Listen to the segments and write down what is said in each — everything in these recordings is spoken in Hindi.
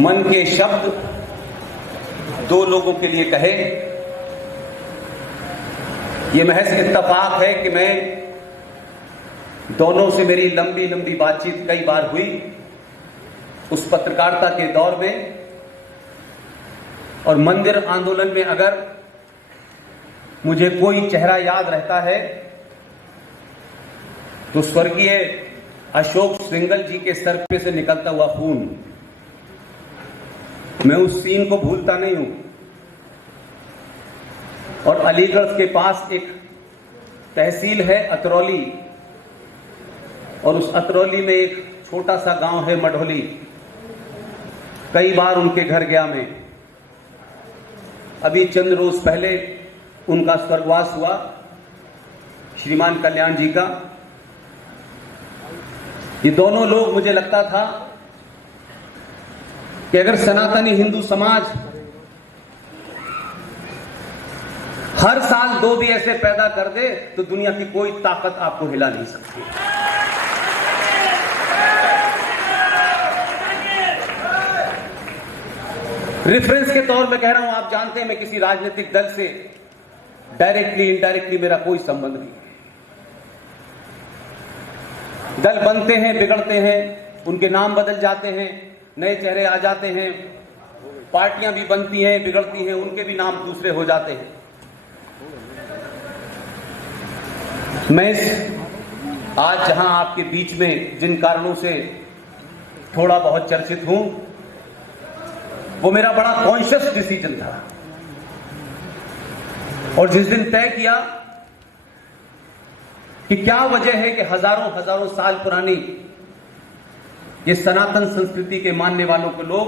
मन के शब्द दो लोगों के लिए कहे। ये महज इत्तेफाक है कि मैं दोनों से मेरी लंबी लंबी बातचीत कई बार हुई उस पत्रकारिता के दौर में, और मंदिर आंदोलन में अगर मुझे कोई चेहरा याद रहता है तो स्वर्गीय अशोक सिंघल जी के सर पे से निकलता हुआ खून, मैं उस सीन को भूलता नहीं हूं। और अलीगढ़ के पास एक तहसील है अतरौली, और उस अतरौली में एक छोटा सा गांव है मढ़ोली। कई बार उनके घर गया मैं। अभी चंद रोज पहले उनका स्वर्गवास हुआ, श्रीमान कल्याण जी का। ये दोनों लोग, मुझे लगता था कि अगर सनातनी हिंदू समाज हर साल दो भी ऐसे पैदा कर दे तो दुनिया की कोई ताकत आपको हिला नहीं सकती। रेफरेंस के तौर में कह रहा हूं, आप जानते हैं मैं किसी राजनीतिक दल से डायरेक्टली इनडायरेक्टली मेरा कोई संबंध नहीं। दल बनते हैं, बिगड़ते हैं, उनके नाम बदल जाते हैं, नए चेहरे आ जाते हैं, पार्टियां भी बनती हैं, बिगड़ती हैं, उनके भी नाम दूसरे हो जाते हैं। मैं आज जहां आपके बीच में जिन कारणों से थोड़ा बहुत चर्चित हूं, वो मेरा बड़ा कॉन्शियस डिसीजन था। और जिस दिन तय किया कि क्या वजह है कि हजारों हजारों साल पुरानी ये सनातन संस्कृति के मानने वालों को लोग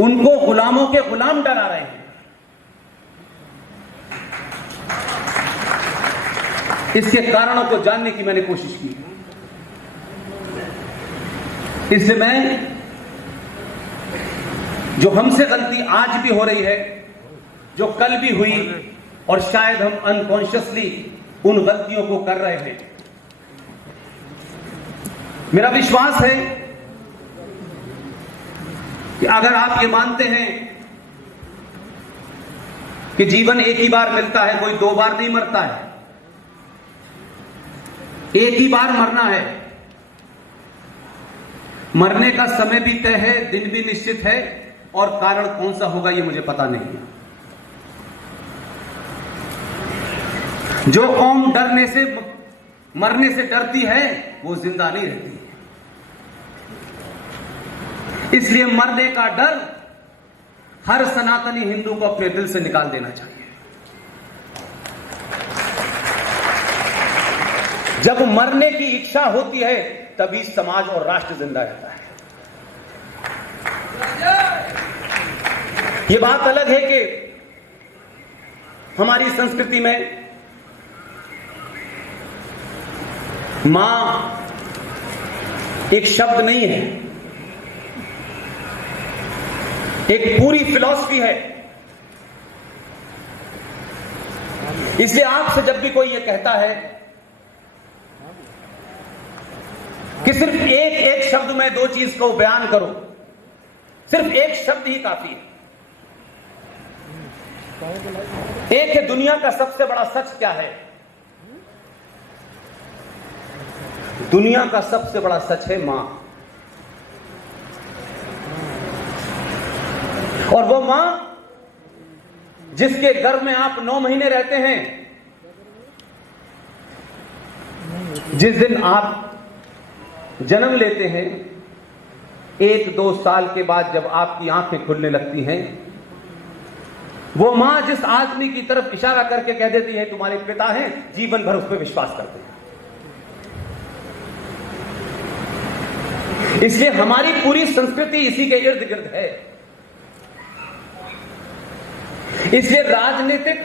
उनको गुलामों के गुलाम डरा रहे हैं, इसके कारणों को जानने की मैंने कोशिश की। इससे मैं, जो हमसे गलती आज भी हो रही है, जो कल भी हुई, और शायद हम अनकॉन्शियसली उन गलतियों को कर रहे हैं, मेरा विश्वास है कि अगर आप ये मानते हैं कि जीवन एक ही बार मिलता है, कोई दो बार नहीं मरता है, एक ही बार मरना है, मरने का समय भी तय है, दिन भी निश्चित है, और कारण कौन सा होगा ये मुझे पता नहीं है। जो कौम डरने से, मरने से डरती है वो जिंदा नहीं रहती है। इसलिए मरने का डर हर सनातनी हिंदू को अपने दिल से निकाल देना चाहिए। जब मरने की इच्छा होती है तभी समाज और राष्ट्र जिंदा रहता है। यह बात अलग है कि हमारी संस्कृति में मां एक शब्द नहीं है, एक पूरी फिलॉसफी है। इसलिए आपसे जब भी कोई यह कहता है कि सिर्फ एक शब्द में दो चीज को बयान करो, सिर्फ एक शब्द ही काफी है। एक है, दुनिया का सबसे बड़ा सच क्या है? दुनिया का सबसे बड़ा सच है मां। और वो मां जिसके गर्भ में आप 9 महीने रहते हैं, जिस दिन आप जन्म लेते हैं, 1-2 साल के बाद जब आपकी आंखें खुलने लगती हैं, वो मां जिस आदमी की तरफ इशारा करके कह देती है तुम्हारे पिता हैं, जीवन भर उस पर विश्वास करते हैं। इसलिए हमारी पूरी संस्कृति इसी के इर्द गिर्द है। इसलिए राजनीतिक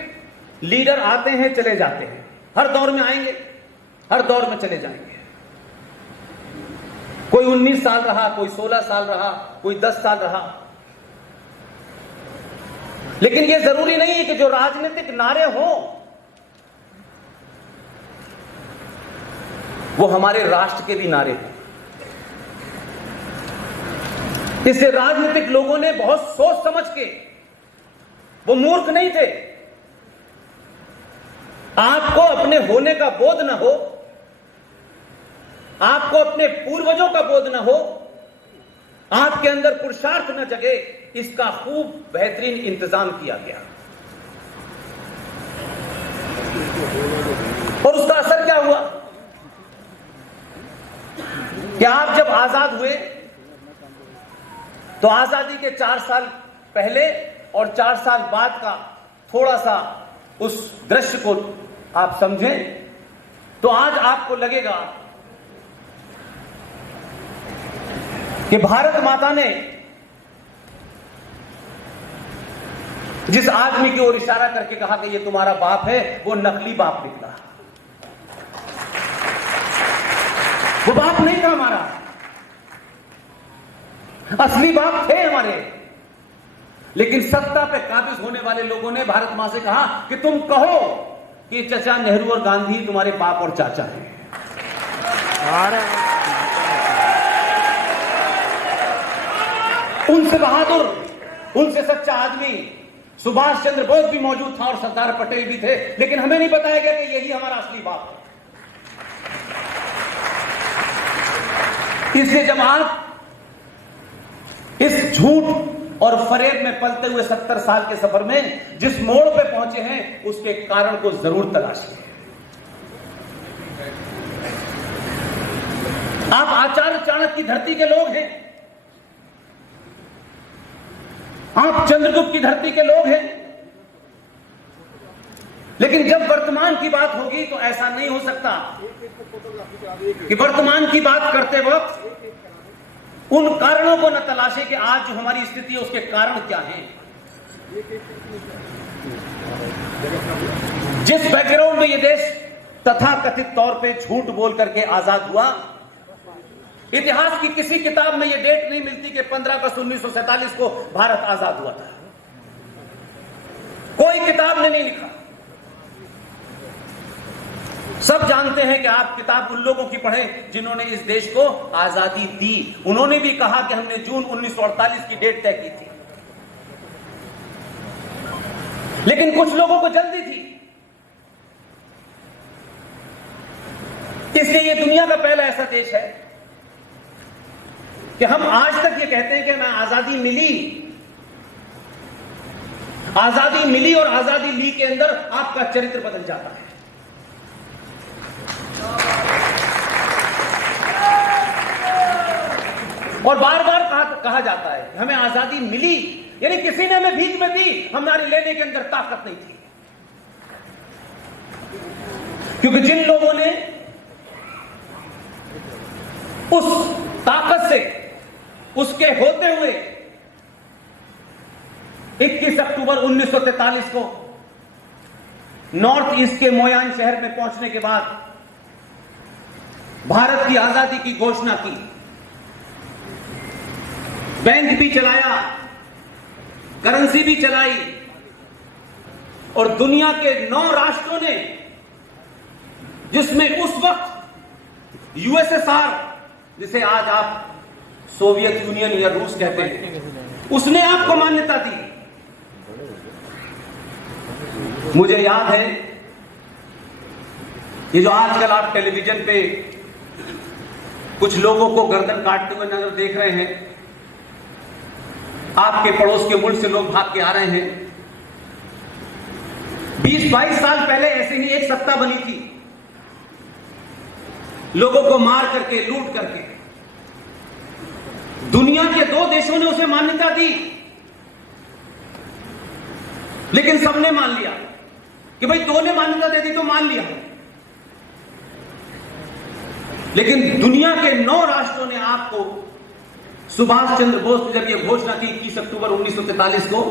लीडर आते हैं, चले जाते हैं, हर दौर में आएंगे, हर दौर में चले जाएंगे। कोई 19 साल रहा, कोई 16 साल रहा, कोई 10 साल रहा। लेकिन यह जरूरी नहीं है कि जो राजनीतिक नारे हों वो हमारे राष्ट्र के भी नारे हैं। इसे राजनीतिक लोगों ने बहुत सोच समझ के, वो मूर्ख नहीं थे, आपको अपने होने का बोध न हो, आपको अपने पूर्वजों का बोध न हो, आपके अंदर पुरुषार्थ न जगे, इसका खूब बेहतरीन इंतजाम किया गया। और उसका असर क्या हुआ कि आप जब आजाद हुए तो आजादी के 4 साल पहले और 4 साल बाद का थोड़ा सा उस दृश्य को आप समझें तो आज आपको लगेगा कि भारत माता ने जिस आदमी की ओर इशारा करके कहा कि ये तुम्हारा बाप है, वो नकली बाप निकला। वो बाप नहीं था हमारा, असली बाप थे हमारे। लेकिन सत्ता पे काबिज होने वाले लोगों ने भारत मां से कहा कि तुम कहो कि चाचा नेहरू और गांधी तुम्हारे बाप और चाचा हैं। उनसे बहादुर, उनसे सच्चा आदमी सुभाष चंद्र बोस भी मौजूद था और सरदार पटेल भी थे, लेकिन हमें नहीं बताया गया कि यही हमारा असली बाप है। इसलिए जब आप इस झूठ और फरेब में पलते हुए 70 साल के सफर में जिस मोड़ पे पहुंचे हैं, उसके कारण को जरूर तलाशिए। आप आचार्य चाणक्य की धरती के लोग हैं, आप चंद्रगुप्त की धरती के लोग हैं, लेकिन जब वर्तमान की बात होगी तो ऐसा नहीं हो सकता कि वर्तमान की बात करते वक्त उन कारणों को न तलाशे कि आज जो हमारी स्थिति है उसके कारण क्या हैं। जिस बैकग्राउंड में यह देश तथाकथित तौर पे झूठ बोल करके आजाद हुआ, इतिहास की किसी किताब में यह डेट नहीं मिलती कि 15 अगस्त 1947 को भारत आजाद हुआ था। कोई किताब ने नहीं लिखा। सब जानते हैं कि आप किताब उन लोगों की पढ़ें जिन्होंने इस देश को आजादी दी। उन्होंने भी कहा कि हमने जून 1948 की डेट तय की थी, लेकिन कुछ लोगों को जल्दी थी। इसलिए यह दुनिया का पहला ऐसा देश है कि हम आज तक ये कहते हैं कि हमें आजादी मिली और आजादी ली के अंदर आपका चरित्र बदल जाता है। और बार बार कहा जाता है हमें आजादी मिली, यानी किसी ने हमें भीख में दी, हमारे लेने के अंदर ताकत नहीं थी। क्योंकि जिन लोगों ने उस ताकत से, उसके होते हुए 21 अक्टूबर 1943 को नॉर्थ ईस्ट के मोयान शहर में पहुंचने के बाद भारत की आजादी की घोषणा की, बैंक भी चलाया, करेंसी भी चलाई, और दुनिया के 9 राष्ट्रों ने, जिसमें उस वक्त यूएसएसआर, जिसे आज आप सोवियत यूनियन या रूस कहते हैं, उसने आपको मान्यता दी। मुझे याद है ये जो आजकल आप टेलीविजन पे कुछ लोगों को गर्दन काटते हुए नजर देख रहे हैं, आपके पड़ोस के मुल्क से लोग भाग के आ रहे हैं। 20-22 साल पहले ऐसे ही एक सत्ता बनी थी, लोगों को मार करके, लूट करके। दुनिया के 2 देशों ने उसे मान्यता दी, लेकिन सबने मान लिया कि भाई 2 ने मान्यता दे दी तो मान लिया। लेकिन दुनिया के 9 राष्ट्रों ने आपको, सुभाष चंद्र बोस ने जब यह घोषणा की 21 अक्टूबर 1943 को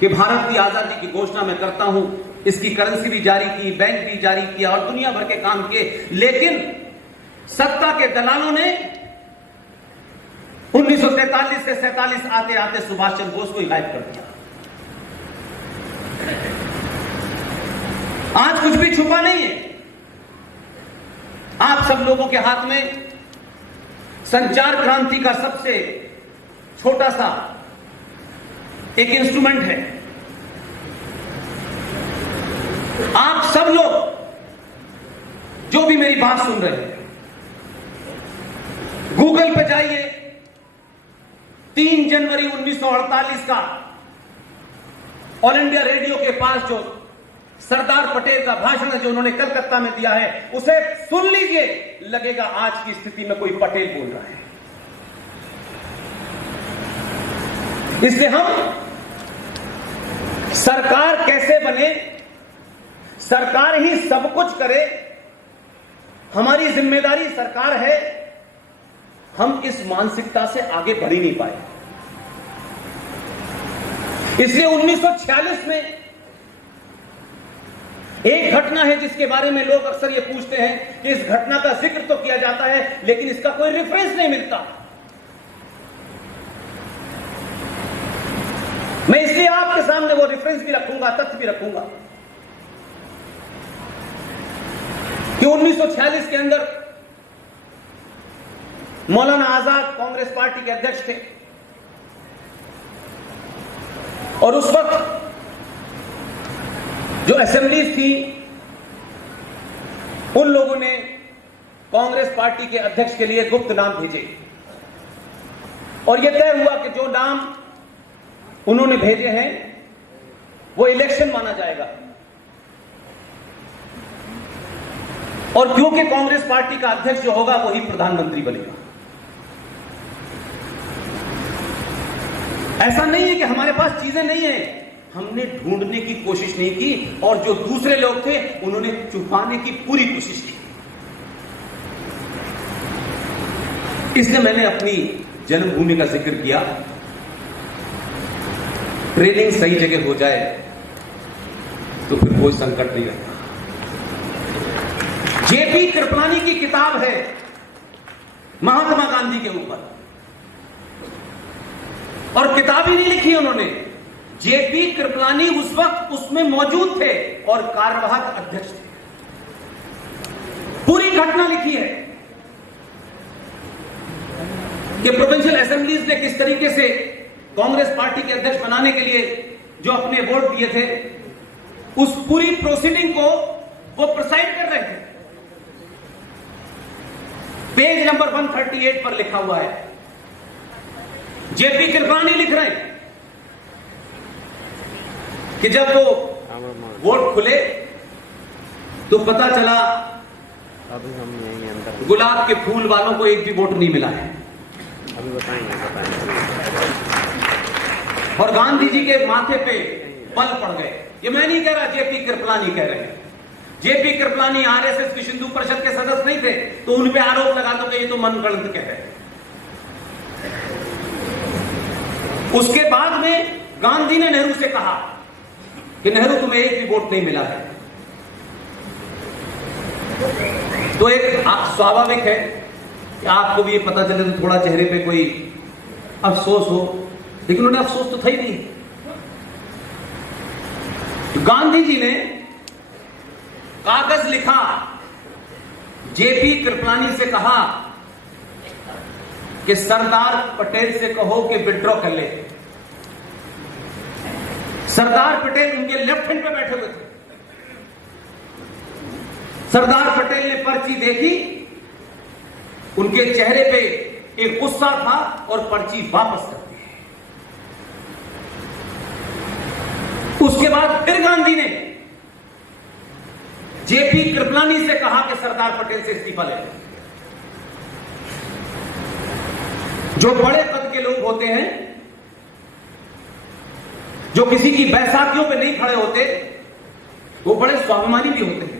कि भारत की आजादी की घोषणा मैं करता हूं, इसकी करेंसी भी जारी की, बैंक भी जारी किया और दुनिया भर के काम किए, लेकिन सत्ता के दलालों ने 1943 से 47 आते आते सुभाष चंद्र बोस को ही गायब कर दिया। आज कुछ भी छुपा नहीं है। आप सब लोगों के हाथ में संचार क्रांति का सबसे छोटा सा एक इंस्ट्रूमेंट है। आप सब लोग जो भी मेरी बात सुन रहे हैं, गूगल पे जाइए, 3 जनवरी 1948 का ऑल इंडिया रेडियो के पास जो सरदार पटेल का भाषण है जो उन्होंने कलकत्ता में दिया है, उसे सुन लीजिए, लगेगा आज की स्थिति में कोई पटेल बोल रहा है। इसलिए हम सरकार कैसे बने, सरकार ही सब कुछ करे, हमारी जिम्मेदारी सरकार है, हम इस मानसिकता से आगे बढ़ ही नहीं पाए। इसलिए 1946 में एक घटना है जिसके बारे में लोग अक्सर ये पूछते हैं कि इस घटना का जिक्र तो किया जाता है लेकिन इसका कोई रेफरेंस नहीं मिलता। मैं इसलिए आपके सामने वो रेफरेंस भी रखूंगा, तथ्य भी रखूंगा कि 1946 के अंदर मौलाना आजाद कांग्रेस पार्टी के अध्यक्ष थे और उस वक्त जो असेंबलीज थी उन लोगों ने कांग्रेस पार्टी के अध्यक्ष के लिए गुप्त नाम भेजे और यह तय हुआ कि जो नाम उन्होंने भेजे हैं वो इलेक्शन माना जाएगा और क्योंकि कांग्रेस पार्टी का अध्यक्ष जो होगा वही प्रधानमंत्री बनेगा। ऐसा नहीं है कि हमारे पास चीजें नहीं है, हमने ढूंढने की कोशिश नहीं की और जो दूसरे लोग थे उन्होंने छुपाने की पूरी कोशिश की। इसलिए मैंने अपनी जन्मभूमि का जिक्र किया। ट्रेनिंग सही जगह हो जाए तो फिर कोई संकट नहीं रहता। जेपी कृपलानी की किताब है महात्मा गांधी के ऊपर और किताब ही नहीं लिखी उन्होंने, जेपी कृपलानी उस वक्त उसमें मौजूद थे और कार्यवाहक अध्यक्ष थे। पूरी घटना लिखी है कि प्रोविंशियल असेंबलीज ने किस तरीके से कांग्रेस पार्टी के अध्यक्ष बनाने के लिए जो अपने वोट दिए थे उस पूरी प्रोसीडिंग को वो प्रिसाइड कर रहे थे। पेज नंबर 138 पर लिखा हुआ है, जेपी कृपलानी लिख रहे हैं कि जब वो वोट खुले तो पता चला गुलाब के फूल वालों को एक भी वोट नहीं मिला है। अभी बताएंगे। और गांधी जी के माथे पे बल पड़ गए। ये मैं नहीं कह रहा, जेपी कृपलानी कह रहे हैं। जेपी कृपलानी आरएसएस की हिंदू परिषद के सदस्य नहीं थे तो उन पे आरोप लगा दो कि ये तो मनगढ़ंत कह रहे हैं। उसके बाद में गांधी ने नेहरू से कहा कि नेहरू तुम्हें एक भी वोट नहीं मिला है। तो एक स्वाभाविक है कि आपको भी ये पता चले तो थोड़ा चेहरे पे कोई अफसोस हो, लेकिन उन्हें अफसोस तो था ही नहीं। तो गांधी जी ने कागज लिखा, जेपी कृपलानी से कहा कि सरदार पटेल से कहो कि विड्रॉ कर ले। सरदार पटेल उनके लेफ्ट हैंड पे बैठे हुए थे। सरदार पटेल ने पर्ची देखी, उनके चेहरे पे एक गुस्सा था और पर्ची वापस कर दी। उसके बाद फिर गांधी ने जेपी कृपलानी से कहा कि सरदार पटेल से इस्तीफा ले। जो बड़े पद के लोग होते हैं, जो किसी की बैसाखियों पे नहीं खड़े होते, वो बड़े स्वाभिमानी भी होते हैं।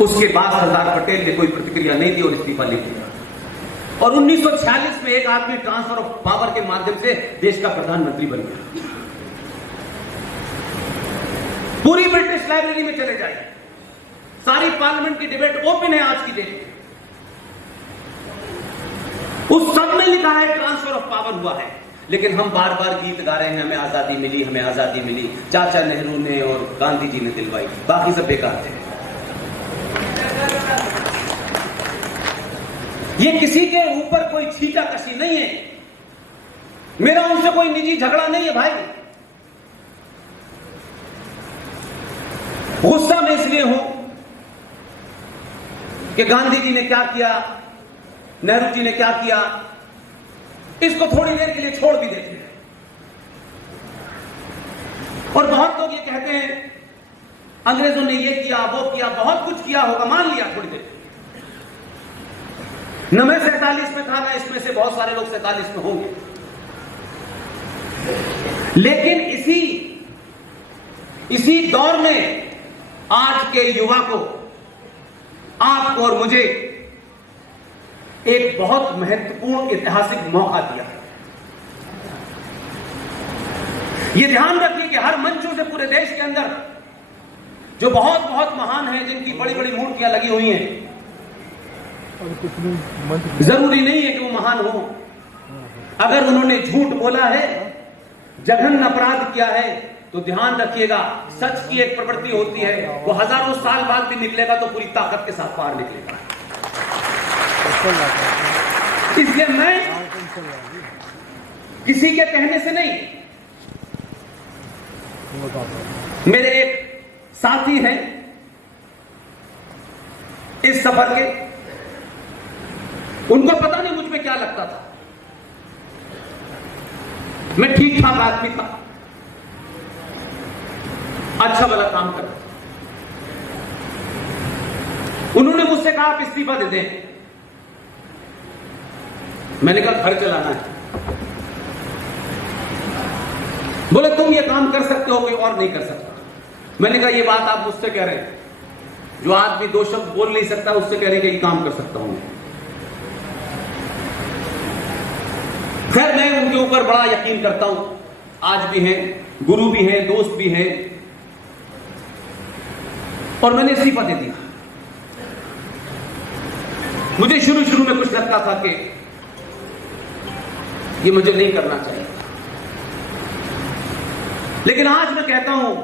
उसके बाद सरदार पटेल ने कोई प्रतिक्रिया नहीं दी और इस्तीफा ले दिया। और 1946 में एक आदमी ट्रांसफर ऑफ पावर के माध्यम से देश का प्रधानमंत्री बन गया। पूरी ब्रिटिश लाइब्रेरी में चले जाइए, सारी पार्लियामेंट की डिबेट ओपन है आज की डेट में। उस सब में लिखा है ट्रांसफर ऑफ पावर हुआ है, लेकिन हम बार बार गीत गा रहे हैं, हमें आजादी मिली, हमें आजादी मिली। चाचा नेहरू ने और गांधी जी ने दिलवाई, बाकी सब बेकार थे। ये किसी के ऊपर कोई छीटा कशी नहीं है, मेरा उनसे कोई निजी झगड़ा नहीं है भाई। गुस्सा में इसलिए हूं कि गांधी जी ने क्या किया, नेहरू जी ने क्या किया, इसको थोड़ी देर के लिए छोड़ भी देते हैं। और बहुत लोग ये कहते हैं अंग्रेजों ने ये किया वो किया, बहुत कुछ किया होगा, मान लिया थोड़ी देर। न मैं 47 में था, ना इसमें से बहुत सारे लोग 47 में होंगे, लेकिन इसी दौर में आज के युवा को, आपको और मुझे एक बहुत महत्वपूर्ण ऐतिहासिक मौका दिया। यह ध्यान रखिए कि हर मंचों से पूरे देश के अंदर जो बहुत बहुत महान हैं, जिनकी बड़ी बड़ी मूर्तियां लगी हुई हैं, जरूरी नहीं है कि वो महान हो। अगर उन्होंने झूठ बोला है, जघन्य अपराध किया है, तो ध्यान रखिएगा सच की एक प्रवृत्ति होती है, वो हजारों साल बाद भी निकलेगा तो पूरी ताकत के साथ बाहर निकलेगा। इसलिए मैं किसी के कहने से नहीं, मेरे एक साथी हैं इस सफर के, उनको पता नहीं मुझ में क्या लगता था। मैं ठीक ठाक आदमी था, अच्छा भला काम कर। उन्होंने मुझसे कहा आप इस्तीफा दे दें। मैंने कहा घर चलाना है। बोले तुम ये काम कर सकते हो, कोई और नहीं कर सकता। मैंने कहा ये बात आप मुझसे कह रहे हैं, जो आदमी दो शब्द बोल नहीं सकता उससे कह रहे हैं कि ये काम कर सकता हूं। खैर मैं उनके ऊपर बड़ा यकीन करता हूं, आज भी हैं, गुरु भी हैं, दोस्त भी हैं, और मैंने इस्तीफा दे दिया। मुझे शुरू शुरू में कुछ लगता था कि ये मुझे नहीं करना चाहिए, लेकिन आज मैं कहता हूं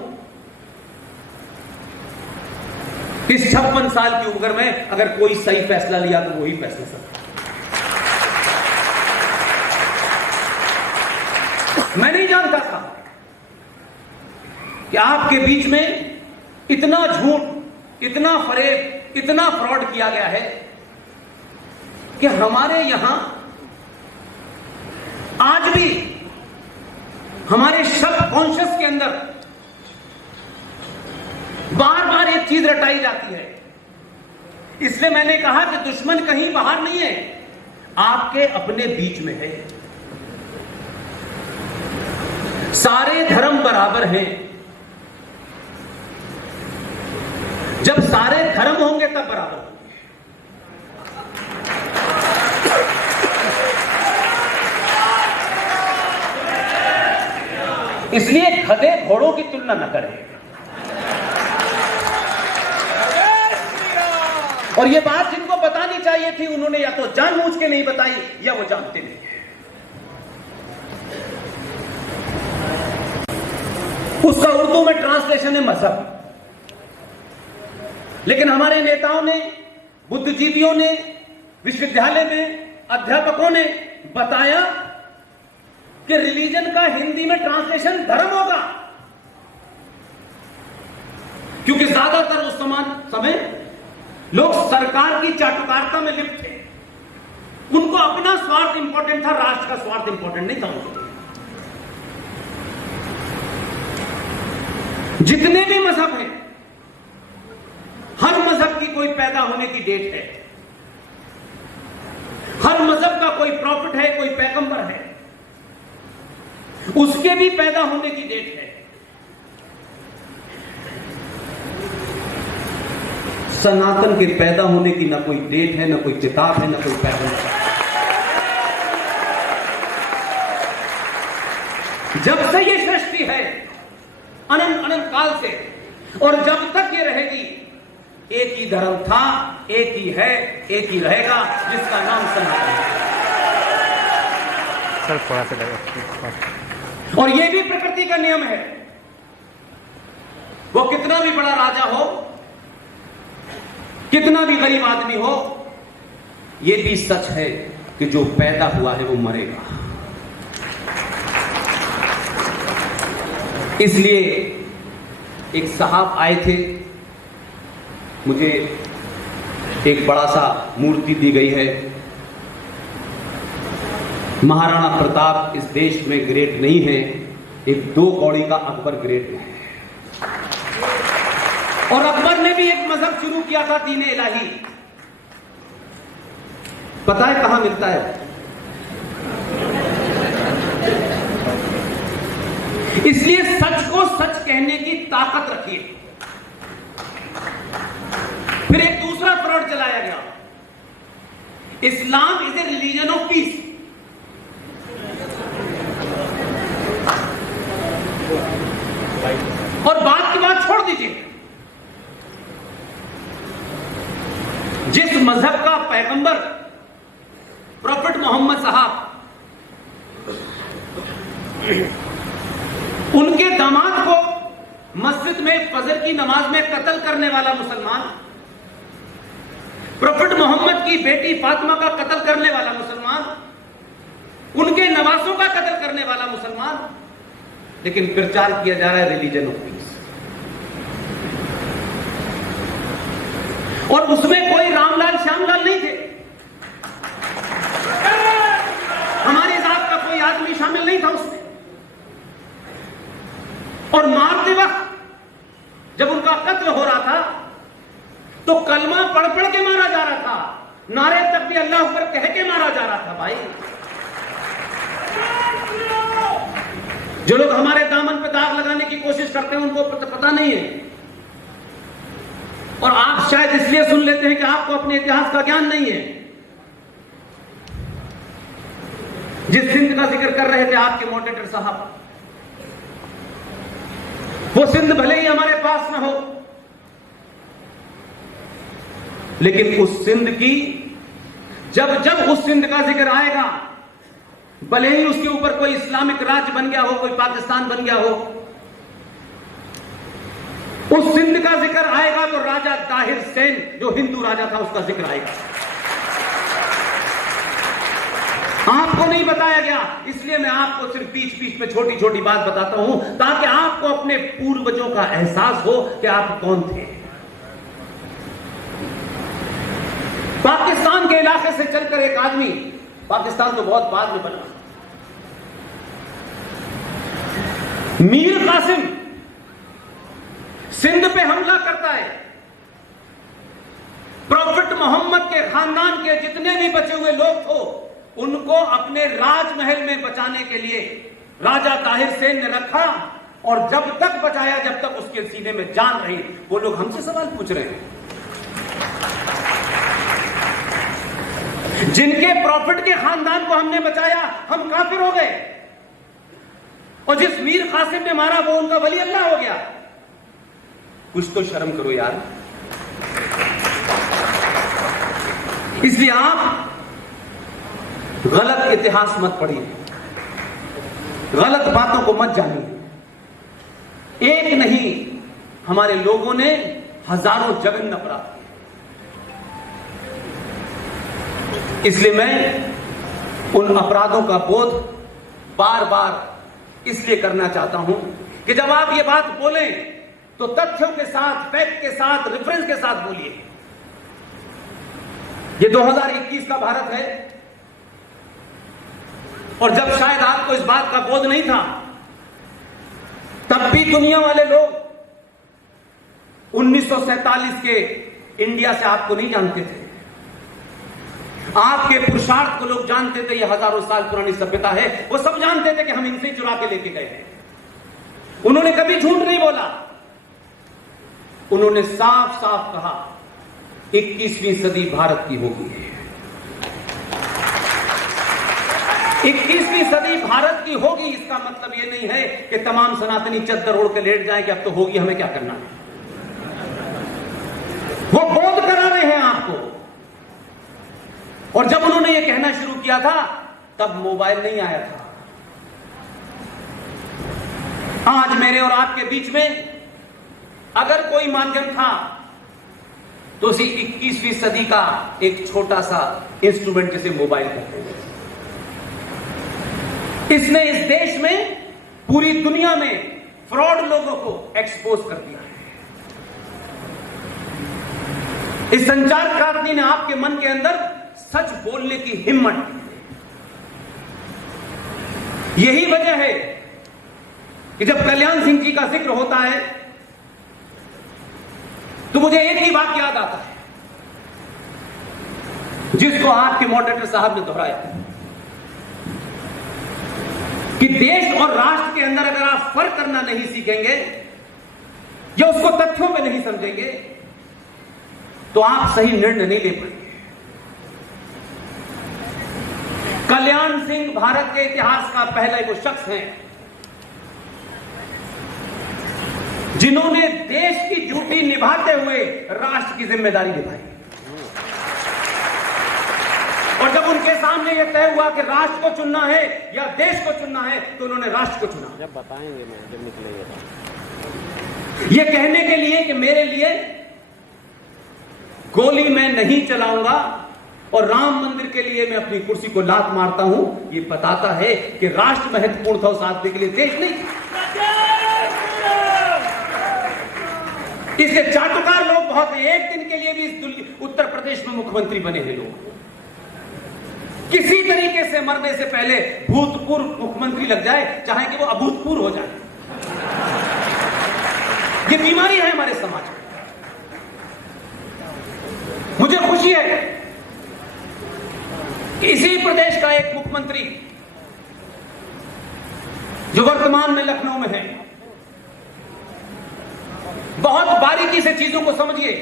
इस 56 साल की उम्र में अगर कोई सही फैसला लिया तो वही फैसला सकता। मैं नहीं जानता था कि आपके बीच में इतना झूठ, इतना फरेब, इतना फ्रॉड किया गया है कि हमारे यहां आज भी हमारे सबकॉन्शियस के अंदर बार बार एक चीज रटाई जाती है। इसलिए मैंने कहा कि दुश्मन कहीं बाहर नहीं है, आपके अपने बीच में है। सारे धर्म बराबर हैं। जब सारे धर्म होंगे तब बराबर होंगे। इसलिए गधे घोड़ों की तुलना न करें। और ये बात जिनको बतानी चाहिए थी उन्होंने या तो जानबूझ के नहीं बताई या वो जानते नहीं। उसका उर्दू में ट्रांसलेशन है मजहब, लेकिन हमारे नेताओं ने, बुद्धिजीवियों ने, विश्वविद्यालय में अध्यापकों ने बताया कि रिलीजन का हिंदी में ट्रांसलेशन धर्म होगा, क्योंकि ज्यादातर उस समय लोग सरकार की चाटुकारिता में लिप्त थे। उनको अपना स्वार्थ इंपॉर्टेंट था, राष्ट्र का स्वार्थ इंपॉर्टेंट नहीं था उनको। जितने भी मजहब हैं, हर मजहब की कोई पैदा होने की डेट है, हर मजहब का कोई प्रॉफिट है, कोई पैगंबर है, उसके भी पैदा होने की डेट है। सनातन के पैदा होने की ना कोई डेट है, ना कोई किताब है, ना कोई पैगंबर है। जब से ये सृष्टि है, अनंत अनंत काल से, और जब तक ये रहेगी, एक ही धर्म था, एक ही है, एक ही रहेगा, जिसका नाम सनातन है। सर थोड़ा सा लगा। और ये भी प्रकृति का नियम है। वो कितना भी बड़ा राजा हो, कितना भी गरीब आदमी हो, ये भी सच है कि जो पैदा हुआ है वो मरेगा। इसलिए एक साहब आए थे, मुझे एक बड़ा सा मूर्ति दी गई है। महाराणा प्रताप इस देश में ग्रेट नहीं है, एक 2 कौड़ी का अकबर ग्रेट है। और अकबर ने भी एक मजहब शुरू किया था, दीन इलाही। पता है कहां मिलता है? इसलिए सच को सच कहने की ताकत रखिए। फिर एक दूसरा फ्रॉड चलाया गया, Islam is a religion of peace. और बात की बात छोड़ दीजिए, जिस मजहब का पैगंबर प्रॉफेट मोहम्मद साहब, उनके दामाद को मस्जिद में फजर की नमाज में कत्ल करने वाला मुसलमान, प्रॉफेट मोहम्मद की बेटी फातिमा का कत्ल करने वाला मुसलमान, उनके नवासों का कत्ल करने वाला मुसलमान, लेकिन प्रचार किया जा रहा है रिलीजन ऑफ पीस। और उसमें कोई रामलाल श्यामलाल नहीं थे, हमारे साथ का कोई आदमी शामिल नहीं था उसमें। और मारते वक्त जब उनका कत्ल हो रहा था तो कलमा पढ़ पढ़ के मारा जा रहा था, नारे तक भी अल्लाह अकबर कह के मारा जा रहा था। भाई, जो लोग हमारे दामन पे दाग लगाने की कोशिश करते हैं उनको पता नहीं है। और आप शायद इसलिए सुन लेते हैं कि आपको अपने इतिहास का ज्ञान नहीं है। जिस सिंध का जिक्र कर रहे थे आपके मॉडरेटर साहब, वो सिंध भले ही हमारे पास ना हो, लेकिन उस सिंध की जब उस सिंध का जिक्र आएगा, भले ही उसके ऊपर कोई इस्लामिक राज्य बन गया हो, कोई पाकिस्तान बन गया हो, उस सिंध का जिक्र आएगा तो राजा ताहिर सेन जो हिंदू राजा था उसका जिक्र आएगा। आपको नहीं बताया गया, इसलिए मैं आपको सिर्फ बीच में छोटी छोटी बात बताता हूं ताकि आपको अपने पूर्वजों का एहसास हो कि आप कौन थे। पाकिस्तान के इलाके से चलकर एक आदमी, पाकिस्तान तो बहुत बाद में बना, मीर कासिम सिंध पे हमला करता है। प्रॉफेट मोहम्मद के खानदान के जितने भी बचे हुए लोग थे उनको अपने राजमहल में बचाने के लिए राजा ताहिर सेन ने रखा, और जब तक बचाया जब तक उसके सीने में जान रही। वो लोग हमसे सवाल पूछ रहे हैं, जिनके प्रॉफिट के खानदान को हमने बचाया हम काफिर हो गए, और जिस मीर कासिम ने मारा वो उनका वली अल्लाह हो गया। कुछ तो शर्म करो यार। इसलिए आप गलत इतिहास मत पढ़िए, गलत बातों को मत जानिए। एक नहीं, हमारे लोगों ने हजारों जघन्य अपराध किए। इसलिए मैं उन अपराधों का बोध बार बार इसलिए करना चाहता हूं कि जब आप ये बात बोलें तो तथ्यों के साथ, फैक्ट के साथ, रेफरेंस के साथ बोलिए। ये 2021 का भारत है, और जब शायद आपको इस बात का बोध नहीं था, तब भी दुनिया वाले लोग 1947 के इंडिया से आपको नहीं जानते थे। आपके पुरुषार्थ को लोग जानते थे, ये हजारों साल पुरानी सभ्यता है। वो सब जानते थे कि हम इनसे चुरा के लेके गए हैं। उन्होंने कभी झूठ नहीं बोला, उन्होंने साफ साफ कहा 21वीं सदी भारत की होगी। 21वीं सदी भारत की होगी, इसका मतलब यह नहीं है कि तमाम सनातनी चद्दर ओढ़ के लेट जाए कि अब तो होगी, हमें क्या करना है। वो बोध करा रहे हैं आपको। और जब उन्होंने यह कहना शुरू किया था तब मोबाइल नहीं आया था। आज मेरे और आपके बीच में अगर कोई माध्यम था तो उसी 21वीं सदी का एक छोटा सा इंस्ट्रूमेंट जिसे मोबाइल कहते हैं, इसने इस देश में पूरी दुनिया में फ्रॉड लोगों को एक्सपोज कर दिया है। इस संचार क्रांति ने आपके मन के अंदर सच बोलने की हिम्मत दी। यही वजह है कि जब कल्याण सिंह जी का जिक्र होता है तो मुझे एक ही बात याद आता है, जिसको आपके मॉडरेटर साहब ने दोहराया कि देश और राष्ट्र के अंदर अगर आप फर्क करना नहीं सीखेंगे या उसको तथ्यों में नहीं समझेंगे तो आप सही निर्णय नहीं ले पाएंगे। कल्याण सिंह भारत के इतिहास का पहला वो शख्स है जिन्होंने देश की ड्यूटी निभाते हुए राष्ट्र की जिम्मेदारी निभाई। और जब उनके सामने यह तय हुआ कि राष्ट्र को चुनना है या देश को चुनना है तो उन्होंने राष्ट्र को चुना। जब बताएंगे मैं जब निकलेगा यह कहने के लिए कि मेरे लिए गोली मैं नहीं चलाऊंगा और राम मंदिर के लिए मैं अपनी कुर्सी को लात मारता हूं, यह बताता है कि राष्ट्र महत्वपूर्ण था उस आदमी के लिए, देश नहीं। इसके चाटुकार लोग बहुत हैं, एक दिन के लिए भी इस उत्तर प्रदेश में मुख्यमंत्री बने हैं लोग। किसी तरीके से मरने से पहले भूतपूर्व मुख्यमंत्री लग जाए, चाहे कि वो अभूतपूर्व हो जाए। ये बीमारी है हमारे समाज में। मुझे खुशी है कि इसी प्रदेश का एक मुख्यमंत्री जो वर्तमान में लखनऊ में है, बहुत बारीकी से चीजों को समझिए।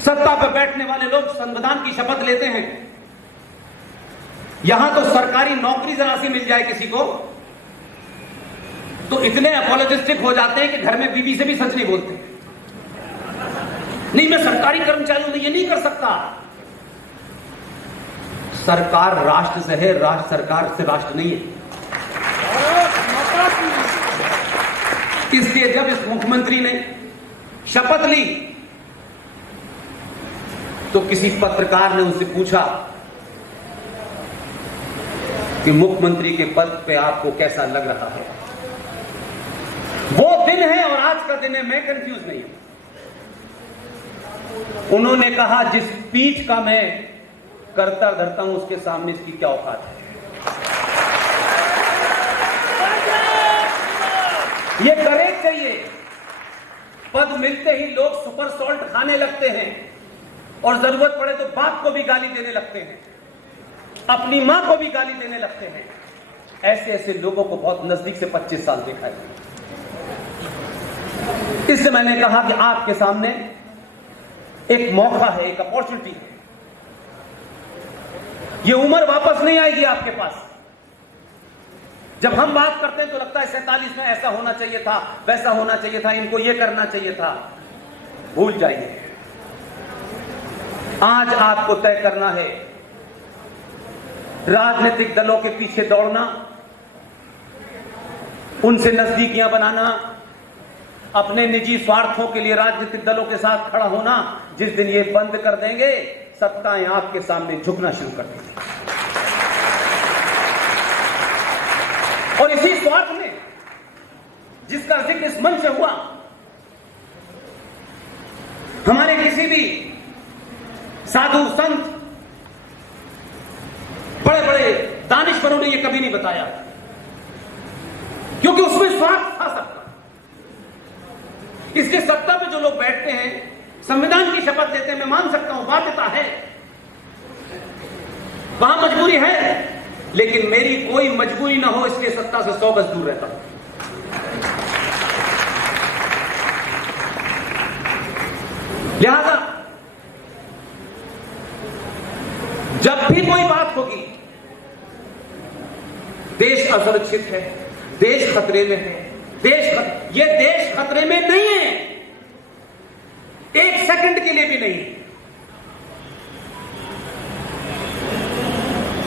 सत्ता पर बैठने वाले लोग संविधान की शपथ लेते हैं, यहां तो सरकारी नौकरी जरा सी मिल जाए किसी को तो इतने अपोलोजिस्टिक हो जाते हैं कि घर में बीवी से भी सच नहीं बोलते। नहीं, मैं सरकारी कर्मचारी हूं, ये नहीं कर सकता। सरकार राष्ट्र से है, राष्ट्र सरकार से राष्ट्र नहीं है। इसलिए जब इस मुख्यमंत्री ने शपथ ली तो किसी पत्रकार ने उनसे पूछा कि मुख्यमंत्री के पद पे आपको कैसा लग रहा है। वो दिन है और आज का दिन है, मैं कंफ्यूज नहीं हूं। उन्होंने कहा जिस पीठ का मैं करता धरता हूं उसके सामने इसकी क्या औकात है। ये करेज चाहिए। पद मिलते ही लोग सुपर सॉल्ट खाने लगते हैं और जरूरत पड़े तो बाप को भी गाली देने लगते हैं, अपनी मां को भी गाली देने लगते हैं। ऐसे ऐसे लोगों को बहुत नजदीक से 25 साल देखा है। इससे मैंने कहा कि आपके सामने एक मौका है, एक अपॉर्चुनिटी है। ये उम्र वापस नहीं आएगी आपके पास। जब हम बात करते हैं तो लगता है 47 में ऐसा होना चाहिए था, वैसा होना चाहिए था, इनको ये करना चाहिए था। भूल जाइए। आज आपको तय करना है राजनीतिक दलों के पीछे दौड़ना, उनसे नजदीकियां बनाना, अपने निजी स्वार्थों के लिए राजनीतिक दलों के साथ खड़ा होना। जिस दिन ये बंद कर देंगे, सत्ताएं आपके सामने झुकना शुरू कर देंगी। और इसी स्वार्थ में जिसका जिक्र इस मंच से हुआ, हमारे किसी भी साधु संत, बड़े बड़े दानिश्वरों ने यह कभी नहीं बताया, क्योंकि उसमें स्वार्थ था सबका। इसके सत्ता पे जो लोग बैठते हैं, संविधान की शपथ लेते हैं, मैं मान सकता हूं बाध्यता है, वहां मजबूरी है, लेकिन मेरी कोई मजबूरी ना हो इसलिए सत्ता से 100 गज दूर रहता हूं। लिहाजा जब भी कोई बात होगी, देश असुरक्षित है, देश खतरे में है, ये देश खतरे में नहीं है, एक सेकंड के लिए भी नहीं।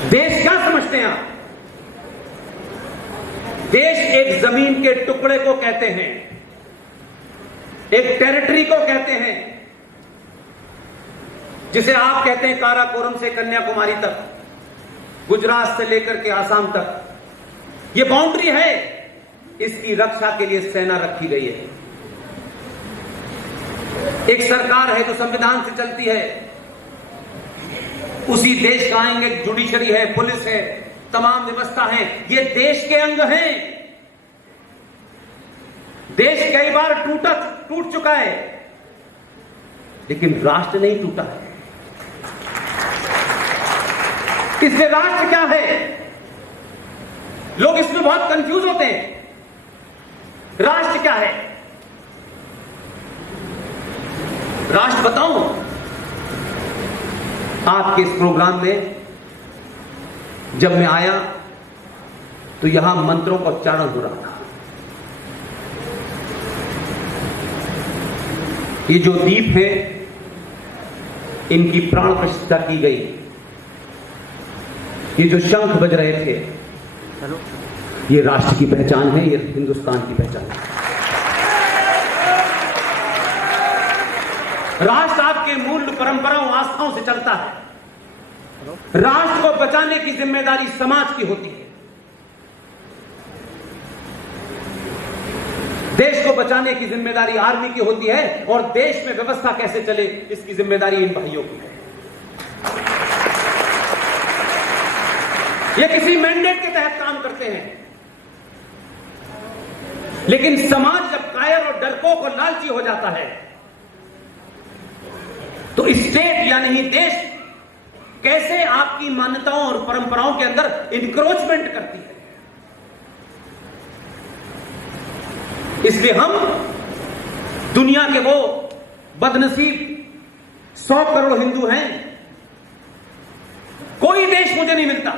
देश क्या समझते हैं आप? देश एक जमीन के टुकड़े को कहते हैं, एक टेरिटरी को कहते हैं, जिसे आप कहते हैं काराकोरम से कन्याकुमारी तक, गुजरात से लेकर के आसाम तक, ये बाउंड्री है, इसकी रक्षा के लिए सेना रखी गई है। एक सरकार है जो संविधान से चलती है, उसी देश का आएंगे, जुडिशरी है, पुलिस है, तमाम व्यवस्था है, ये देश के अंग हैं। देश कई बार टूट चुका है, लेकिन राष्ट्र नहीं टूटा है। इसलिए राष्ट्र क्या है, लोग इसमें बहुत कंफ्यूज होते हैं। राष्ट्र क्या है? राष्ट्र बताऊं, आपके इस प्रोग्राम में जब मैं आया तो यहां मंत्रों का उच्चारण हो रहा था। ये जो दीप है, इनकी प्राण प्रतिष्ठा की गई। ये जो शंख बज रहे थे, ये राष्ट्र की पहचान है, ये हिंदुस्तान की पहचान है। राष्ट्र आपके मूल्य, परंपराओं, आस्थाओं से चलता है। राष्ट्र को बचाने की जिम्मेदारी समाज की होती है। देश को बचाने की जिम्मेदारी आर्मी की होती है, और देश में व्यवस्था कैसे चले, इसकी जिम्मेदारी इन भाइयों की है। ये किसी मैंडेट के तहत काम करते हैं, लेकिन समाज जब कायर और डरपोक और लालची हो जाता है, तो स्टेट यानी देश कैसे आपकी मान्यताओं और परंपराओं के अंदर इंक्रोचमेंट करती है। इसलिए हम दुनिया के वो बदनसीब 100 करोड़ हिंदू हैं, कोई देश मुझे नहीं मिलता,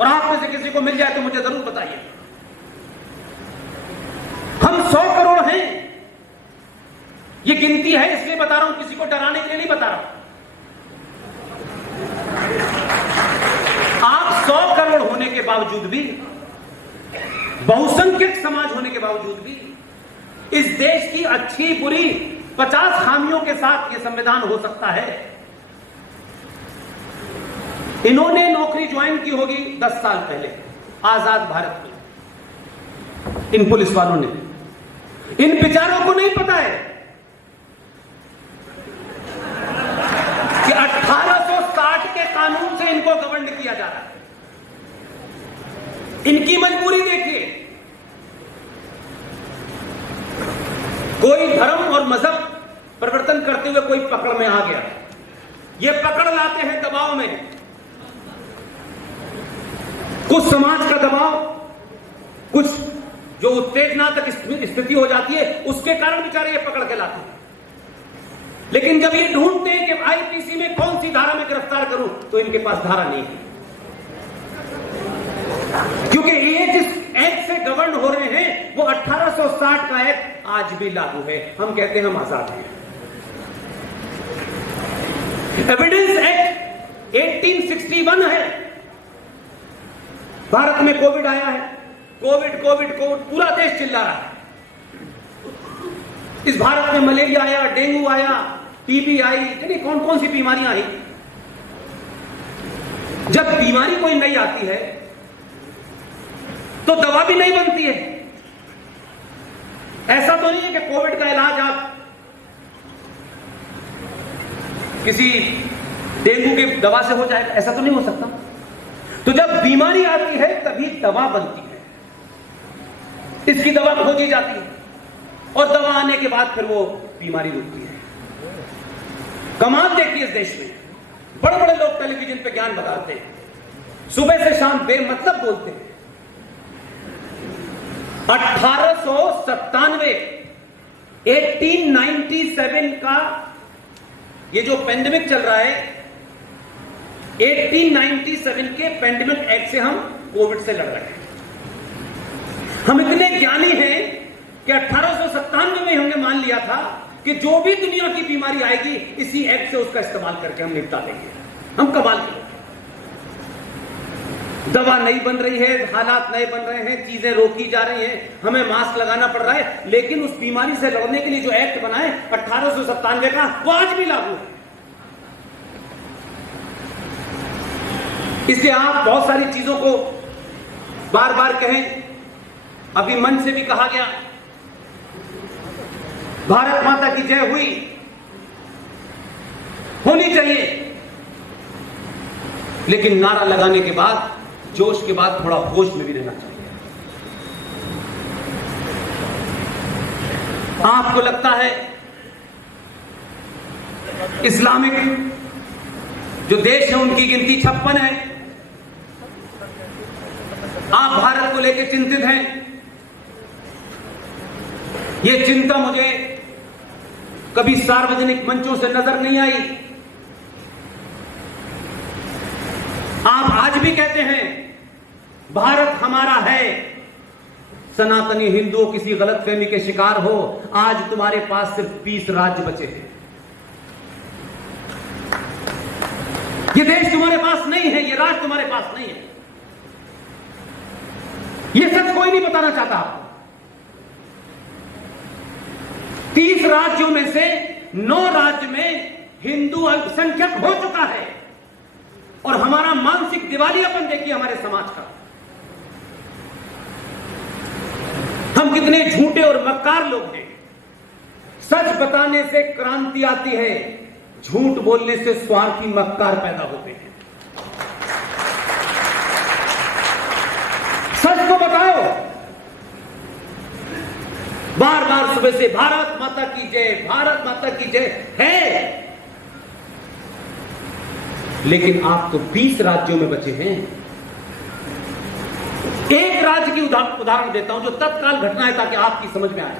और आप में से किसी को मिल जाए तो मुझे जरूर बताइए। हम 100 करोड़ हैं, ये गिनती है इसलिए बता रहा हूं, किसी को डराने के लिए नहीं बता रहा। आप 100 करोड़ होने के बावजूद भी, बहुसंख्यक समाज होने के बावजूद भी, इस देश की अच्छी बुरी 50 खामियों के साथ यह संविधान हो सकता है। इन्होंने नौकरी ज्वाइन की होगी 10 साल पहले आजाद भारत में, इन पुलिस वालों ने। इन बेचारों को नहीं पता है कि 1860 के कानून से इनको गवर्न किया जा रहा है। इनकी मजबूरी देखिए, कोई धर्म और मजहब परिवर्तन करते हुए कोई पकड़ में आ गया, ये पकड़ लाते हैं दबाव में, कुछ समाज का दबाव, कुछ जो उत्तेजना तक स्थिति हो जाती है, उसके कारण बेचारे ये पकड़ के लाते हैं। लेकिन जब ये ढूंढते हैं कि आईपीसी में कौन सी धारा में गिरफ्तार करूं, तो इनके पास धारा नहीं है, क्योंकि ये जिस एक्ट से गवर्न हो रहे हैं वो 1860 का एक्ट आज भी लागू है। हम कहते हैं हम आजाद हैं। एविडेंस एक्ट 1861 है। भारत में कोविड आया है, कोविड कोविड कोविड, पूरा देश चिल्ला रहा है। इस भारत में मलेरिया आया, डेंगू आया, टीबी आई, यानी कौन कौन सी बीमारियां आई। जब बीमारी कोई नई आती है तो दवा भी नहीं बनती है। ऐसा तो नहीं है कि कोविड का इलाज आप किसी डेंगू की दवा से हो जाएगा, ऐसा तो नहीं हो सकता। तो जब बीमारी आती है तभी दवा बनती है, इसकी दवा खोजी जाती है, और दवा आने के बाद फिर वो बीमारी रुकती है। कमाल देखिए इस देश में, बड़े बड़े लोग टेलीविजन पे ज्ञान बताते हैं, सुबह से शाम बेमतलब बोलते हैं। 1897 का ये जो पेंडेमिक चल रहा है, 1897 के पेंडेमिक एक्ट से हम कोविड से लड़ रहे हैं। हम इतने ज्ञानी हैं कि 1897 में हमने मान लिया था कि जो भी दुनिया की बीमारी आएगी इसी एक्ट से उसका इस्तेमाल करके हम निपटा लेंगे। हम कमाल के, दवा नहीं बन रही है, हालात नए बन रहे हैं, चीजें रोकी जा रही हैं, हमें मास्क लगाना पड़ रहा है, लेकिन उस बीमारी से लड़ने के लिए जो एक्ट बना है 1897 का, वो आज भी लागू है। इसलिए आप बहुत सारी चीजों को बार बार कहें। अभी मन से भी कहा गया भारत माता की जय होनी चाहिए, लेकिन नारा लगाने के बाद, जोश के बाद थोड़ा होश में भी रहना चाहिए। आपको लगता है इस्लामिक जो देश है उनकी गिनती 56 है, आप भारत को लेकर चिंतित हैं। यह चिंता मुझे कभी सार्वजनिक मंचों से नजर नहीं आई। आप आज भी कहते हैं भारत हमारा है। सनातनी हिंदुओं किसी गलतफहमी के शिकार हो, आज तुम्हारे पास सिर्फ 20 राज्य बचे हैं। ये देश तुम्हारे पास नहीं है, ये राज्य तुम्हारे पास नहीं है। ये सच कोई नहीं बताना चाहता आपको। 30 राज्यों में से 9 राज्य में हिंदू अल्पसंख्यक हो चुका है, और हमारा मानसिक दिवालियापन देखिए हमारे समाज का। हम कितने झूठे और मक्कार लोग हैं। सच बताने से क्रांति आती है, झूठ बोलने से स्वार्थी मक्कार पैदा होते हैं। सच को बताओ। बार बार सुबह से भारत माता की जय, भारत माता की जय है, लेकिन आप तो 20 राज्यों में बचे हैं। एक राज्य की उदाहरण देता हूं जो तत्काल घटना है ताकि आपकी समझ में आए।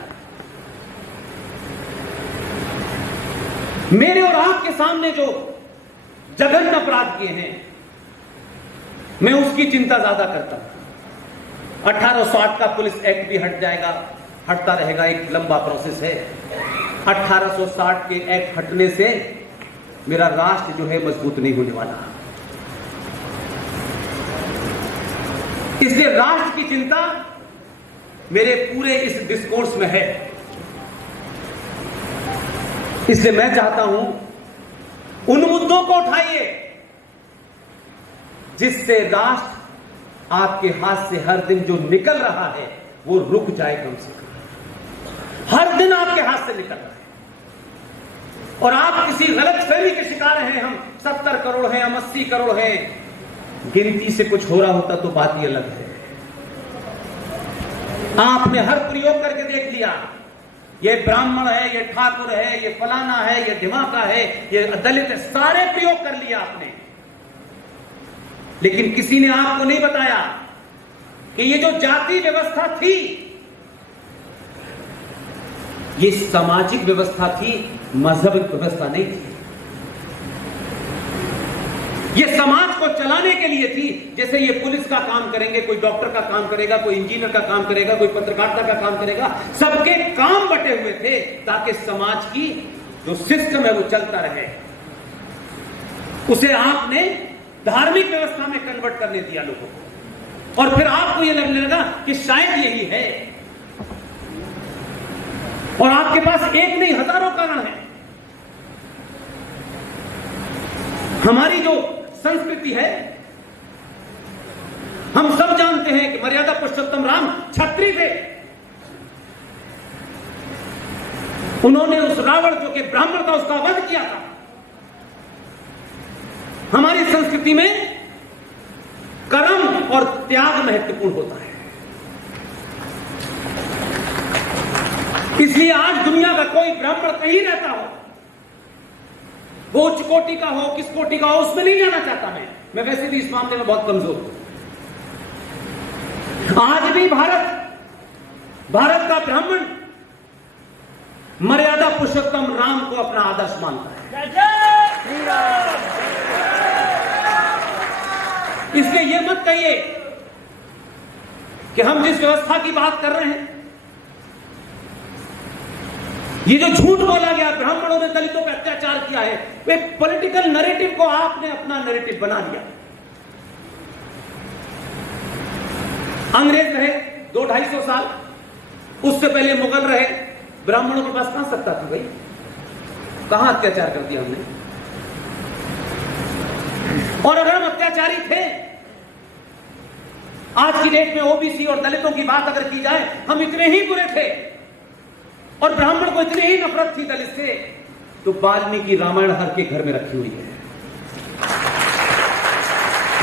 मेरे और आपके सामने जो जघन्य अपराध किए हैं, मैं उसकी चिंता ज्यादा करता हूं। 1860 का पुलिस एक्ट भी हट जाएगा, हटता रहेगा, एक लंबा प्रोसेस है। 1860 के एक्ट हटने से मेरा राष्ट्र जो है मजबूत नहीं होने वाला। इसलिए राष्ट्र की चिंता मेरे पूरे इस डिस्कोर्स में है। इसलिए मैं चाहता हूं उन मुद्दों को उठाइए जिससे राष्ट्र आपके हाथ से हर दिन जो निकल रहा है वो रुक जाए। कम से कम हर दिन आपके हाथ से निकल रहा है और आप किसी गलतफहमी के शिकार हैं। हम 70 करोड़ हैं, हम 80 करोड़ हैं। गिनती से कुछ हो रहा होता तो बात ही अलग है। आपने हर प्रयोग करके देख लिया, ये ब्राह्मण है, ये ठाकुर है, ये फलाना है, ये धिमाका है, ये दलित है, सारे प्रयोग कर लिया आपने। लेकिन किसी ने आपको नहीं बताया कि ये जो जाति व्यवस्था थी ये सामाजिक व्यवस्था थी, मजहब व्यवस्था नहीं थी। ये समाज को चलाने के लिए थी। जैसे ये पुलिस का काम करेंगे, कोई डॉक्टर का काम करेगा, कोई इंजीनियर का काम करेगा, कोई पत्रकारिता का काम करेगा, सबके काम बटे हुए थे ताकि समाज की जो सिस्टम है वो चलता रहे। उसे आपने धार्मिक व्यवस्था में कन्वर्ट करने दिया लोगों को, और फिर आपको यह लगने लगा कि शायद यही है। और आपके पास एक नहीं हजारों कारण है। हमारी जो संस्कृति है, हम सब जानते हैं कि मर्यादा पुरुषोत्तम राम क्षत्रिय थे। उन्होंने उस रावण जो कि ब्राह्मण था उसका वध किया था। हमारी संस्कृति में कर्म और त्याग महत्वपूर्ण होता है। इसलिए आज दुनिया का कोई ब्राह्मण कहीं रहता हो, वो उच्च कोटि का हो, किस कोटि का हो, उसमें नहीं जाना चाहता। मैं वैसे भी इस मामले में बहुत कमजोर हूं। आज भी भारत का ब्राह्मण मर्यादा पुरुषोत्तम राम को अपना आदर्श मानता है। इसलिए यह मत कहिए कि हम जिस व्यवस्था की बात कर रहे हैं, ये जो झूठ बोला गया ब्राह्मणों ने दलितों पर अत्याचार किया है, वे पॉलिटिकल नैरेटिव को आपने अपना नैरेटिव बना लिया। अंग्रेज रहे 200-250 साल, उससे पहले मुगल रहे। ब्राह्मणों के पास कहां सत्ता थी भाई? कहां अत्याचार कर दिया हमने? और अगर हम अत्याचारी थे आज की डेट में ओबीसी और दलितों की बात अगर की जाए, हम इतने ही बुरे थे और ब्राह्मण को इतनी ही नफरत थी दलित से, तो वाल्मीकि रामायण हर के घर में रखी हुई है,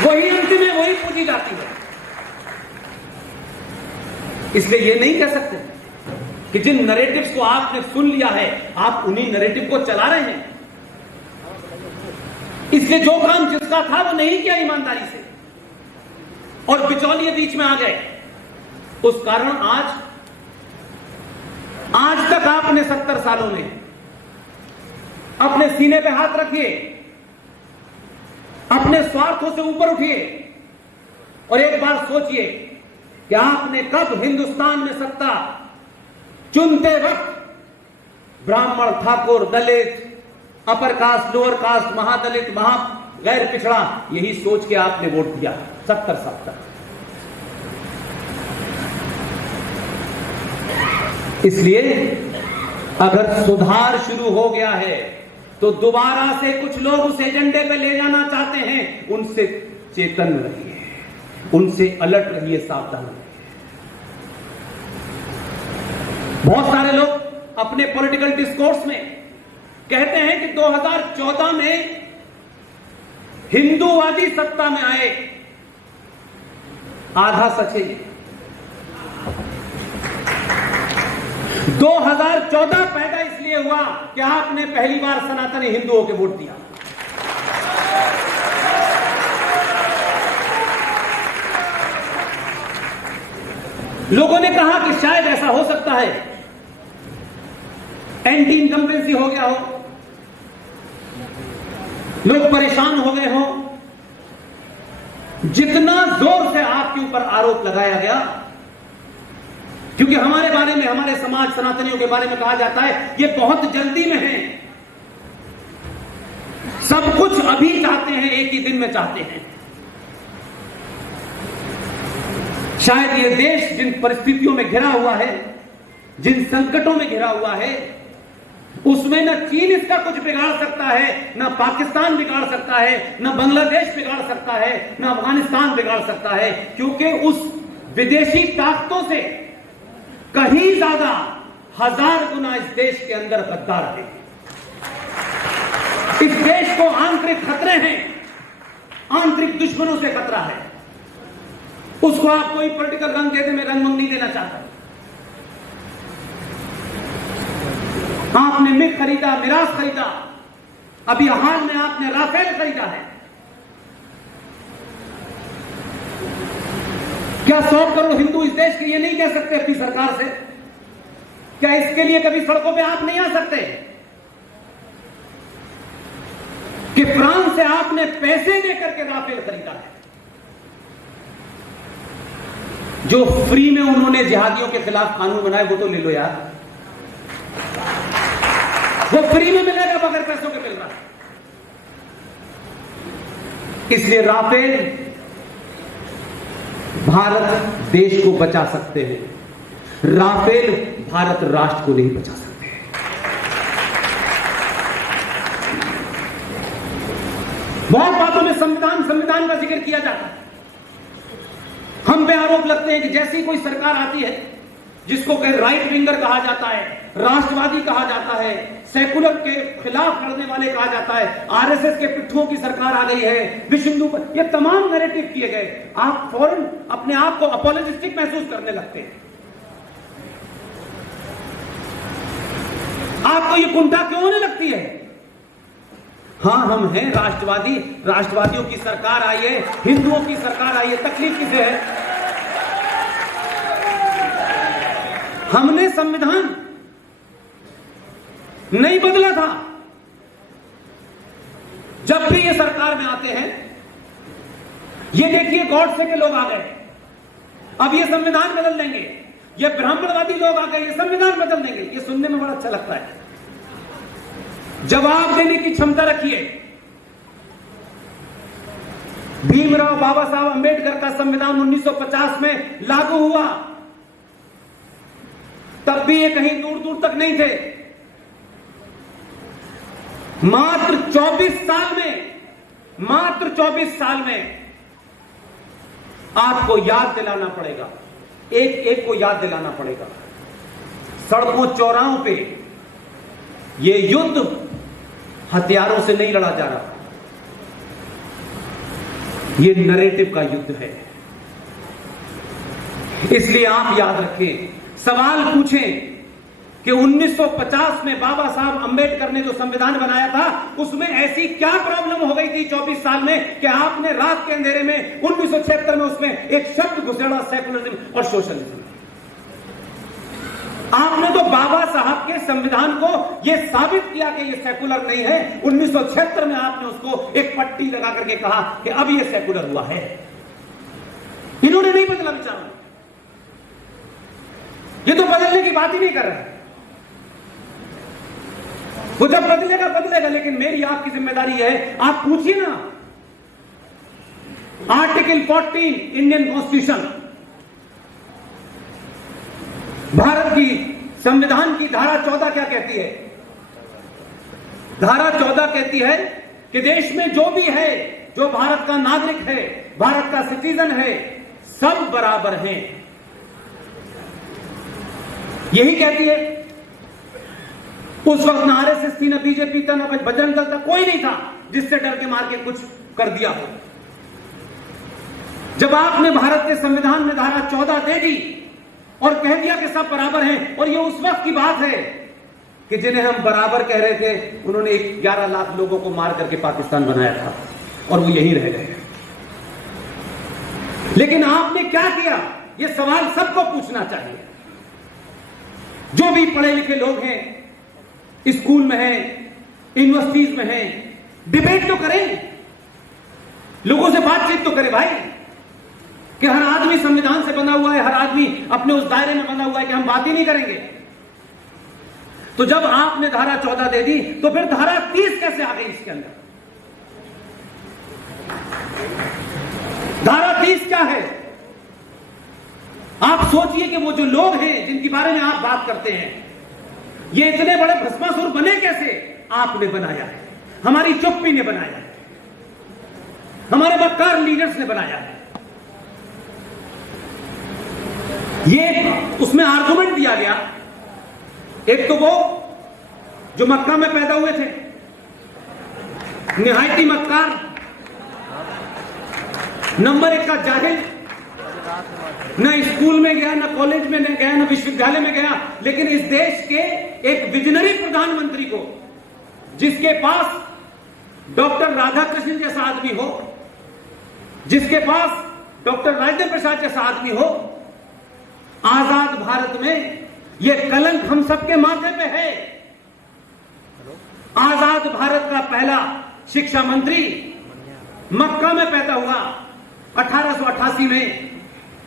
वही अंतिम है, वही पूजी जाती है। इसलिए यह नहीं कह सकते कि जिन नरेटिव्स को आपने सुन लिया है, आप उन्हीं नरेटिव को चला रहे हैं। इसलिए जो काम जिसका था वो नहीं किया ईमानदारी से, और बिचौलिए बीच में आ गए। उस कारण आज तक आपने 70 सालों में अपने सीने पे हाथ रखिए, अपने स्वार्थों से ऊपर उठिए और एक बार सोचिए कि आपने कब हिंदुस्तान में सत्ता चुनते वक्त ब्राह्मण, ठाकुर, दलित, अपर कास्ट, लोअर कास्ट, महादलित, गैर पिछड़ा, यही सोच के आपने वोट दिया 70 साल तक। इसलिए अगर सुधार शुरू हो गया है तो दोबारा से कुछ लोग उस एजेंडे पे ले जाना चाहते हैं, उनसे चेतन रहिए, उनसे अलर्ट रहिए, सावधान रहिए। बहुत सारे लोग अपने पॉलिटिकल डिस्कोर्स में कहते हैं कि 2014 में हिंदूवादी सत्ता में आए। आधा सच है। 2014 पैदा इसलिए हुआ कि आपने पहली बार सनातनी हिंदुओं के वोट दिया। लोगों ने कहा कि शायद ऐसा हो सकता है, एंटी इनकम्बेंसी हो गया हो, लोग परेशान हो गए हो। जितना जोर से आपके ऊपर आरोप लगाया गया, क्योंकि हमारे बारे में, हमारे समाज सनातनियों के बारे में कहा जाता है ये बहुत जल्दी में है, सब कुछ अभी चाहते हैं, एक ही दिन में चाहते हैं। शायद ये देश जिन परिस्थितियों में घिरा हुआ है, जिन संकटों में घिरा हुआ है, उसमें न चीन इसका कुछ बिगाड़ सकता है, न पाकिस्तान बिगाड़ सकता है, न बांग्लादेश बिगाड़ सकता है, न अफगानिस्तान बिगाड़ सकता है, क्योंकि उस विदेशी ताकतों से कहीं ज्यादा 1000 गुना इस देश के अंदर गद्दार है। इस देश को आंतरिक खतरे हैं, आंतरिक दुश्मनों से खतरा है। उसको आप कोई पॉलिटिकल रंग देते, मैं रंग नहीं देना चाहता। आपने मिग खरीदा, मिराज खरीदा, अभी हाल में आपने राफेल खरीदा है। क्या 100 करोड़ हिंदू इस देश के ये नहीं कह सकते अपनी सरकार से? क्या इसके लिए कभी सड़कों पे आप नहीं आ सकते कि फ्रांस से आपने पैसे देकर के राफेल खरीदा है? जो फ्री में उन्होंने जिहादियों के खिलाफ कानून बनाए वो तो ले लो यार, वो फ्री में मिलेगा, बगैर पैसों के मिल रहा है। इसलिए राफेल भारत देश को बचा सकते हैं, राफेल भारत राष्ट्र को नहीं बचा सकते। बहुत बातों में संविधान का जिक्र किया जाता है। हम पे आरोप लगते हैं कि जैसी कोई सरकार आती है जिसको राइट विंगर कहा जाता है, राष्ट्रवादी कहा जाता है, सेकुलर के खिलाफ लड़ने वाले कहा जाता है, आरएसएस के पिट्ठुओं की सरकार आ गई है, विश्व हिंदू, ये तमाम नैरेटिव किए गए, आप फौरन अपने आप को अपोलोजिस्टिक महसूस करने लगते हैं। आपको ये कुंठा क्यों होने लगती है? हाँ, हम हैं राष्ट्रवादी, राष्ट्रवादियों की सरकार आई है, हिंदुओं की सरकार आई है, तकलीफ किसे है? हमने संविधान नहीं बदला था। जब भी ये सरकार में आते हैं, ये देखिए गॉडसे के लोग आ गए, अब ये संविधान बदल देंगे, ये ब्राह्मणवादी लोग आ गए, ये संविधान बदल देंगे। ये सुनने में बड़ा अच्छा लगता है। जवाब देने की क्षमता रखिए। भीमराव बाबा साहब अंबेडकर का संविधान 1950 में लागू हुआ, तब भी ये कहीं दूर दूर तक नहीं थे। मात्र 24 साल में आपको याद दिलाना पड़ेगा, एक एक को याद दिलाना पड़ेगा। सड़कों चौराहों पे ये युद्ध हथियारों से नहीं लड़ा जा रहा, ये नैरेटिव का युद्ध है। इसलिए आप याद रखें, सवाल पूछें कि 1950 में बाबा साहब अंबेडकर ने जो संविधान बनाया था उसमें ऐसी क्या प्रॉब्लम हो गई थी 24 साल में कि आपने रात के अंधेरे में 1976 में उसमें एक शब्द घुसेड़ा, सेकुलरिज्म और सोशलिज्म। आपने तो बाबा साहब के संविधान को यह साबित किया कि यह सेकुलर नहीं है। 1976 में आपने उसको एक पट्टी लगा करके कहा कि अब यह सेकुलर हुआ है। इन्होंने नहीं बदला विचार, ये तो बदलने की बात ही नहीं कर रहे। वो जब बदलेगा बदलेगा, लेकिन मेरी आपकी जिम्मेदारी है, आप पूछिए ना, आर्टिकल 14 इंडियन कॉन्स्टिट्यूशन, भारत की संविधान की धारा 14 क्या कहती है? धारा 14 कहती है कि देश में जो भी है, जो भारत का नागरिक है, भारत का सिटीजन है, सब बराबर हैं। यही कहती है। उस वक्त ना आरएसएस थी, ना बीजेपी था, ना बजरंग दल था, कोई नहीं था जिससे डर के मार के कुछ कर दिया हो। जब आपने भारत के संविधान में धारा 14 दे दी और कह दिया कि सब बराबर हैं, और ये उस वक्त की बात है कि जिन्हें हम बराबर कह रहे थे उन्होंने 11 लाख लोगों को मार करके पाकिस्तान बनाया था और वो यहीं रह गए। लेकिन आपने क्या किया? ये सवाल सबको पूछना चाहिए। जो भी पढ़े लिखे लोग हैं, स्कूल में हैं, यूनिवर्सिटीज में हैं, डिबेट तो करें, लोगों से बातचीत तो करें भाई, कि हर आदमी संविधान से बना हुआ है, हर आदमी अपने उस दायरे में बना हुआ है कि हम बात ही नहीं करेंगे। तो जब आपने धारा 14 दे दी तो फिर धारा 30 कैसे आ गई इसके अंदर? धारा 30 क्या है? आप सोचिए कि वो जो लोग हैं जिनके बारे में आप बात करते हैं, ये इतने बड़े भस्मासुर बने कैसे? आपने बनाया है, हमारी चुप्पी ने बनाया है, हमारे मक्कार लीडर्स ने बनाया है। ये उसमें आर्गुमेंट दिया गया, एक तो वो जो मक्का में पैदा हुए थे, निहायती मक्कार, नंबर 1 का जाहिल, ना स्कूल में गया, ना कॉलेज में गया, ना विश्वविद्यालय में गया, लेकिन इस देश के एक विजनरी प्रधानमंत्री को, जिसके पास डॉक्टर राधाकृष्णन जैसा आदमी हो, जिसके पास डॉक्टर राजेंद्र प्रसाद जैसा आदमी हो, आजाद भारत में यह कलंक हम सबके माथे पे है। आजाद भारत का पहला शिक्षा मंत्री मक्का में पैदा हुआ 1888 में।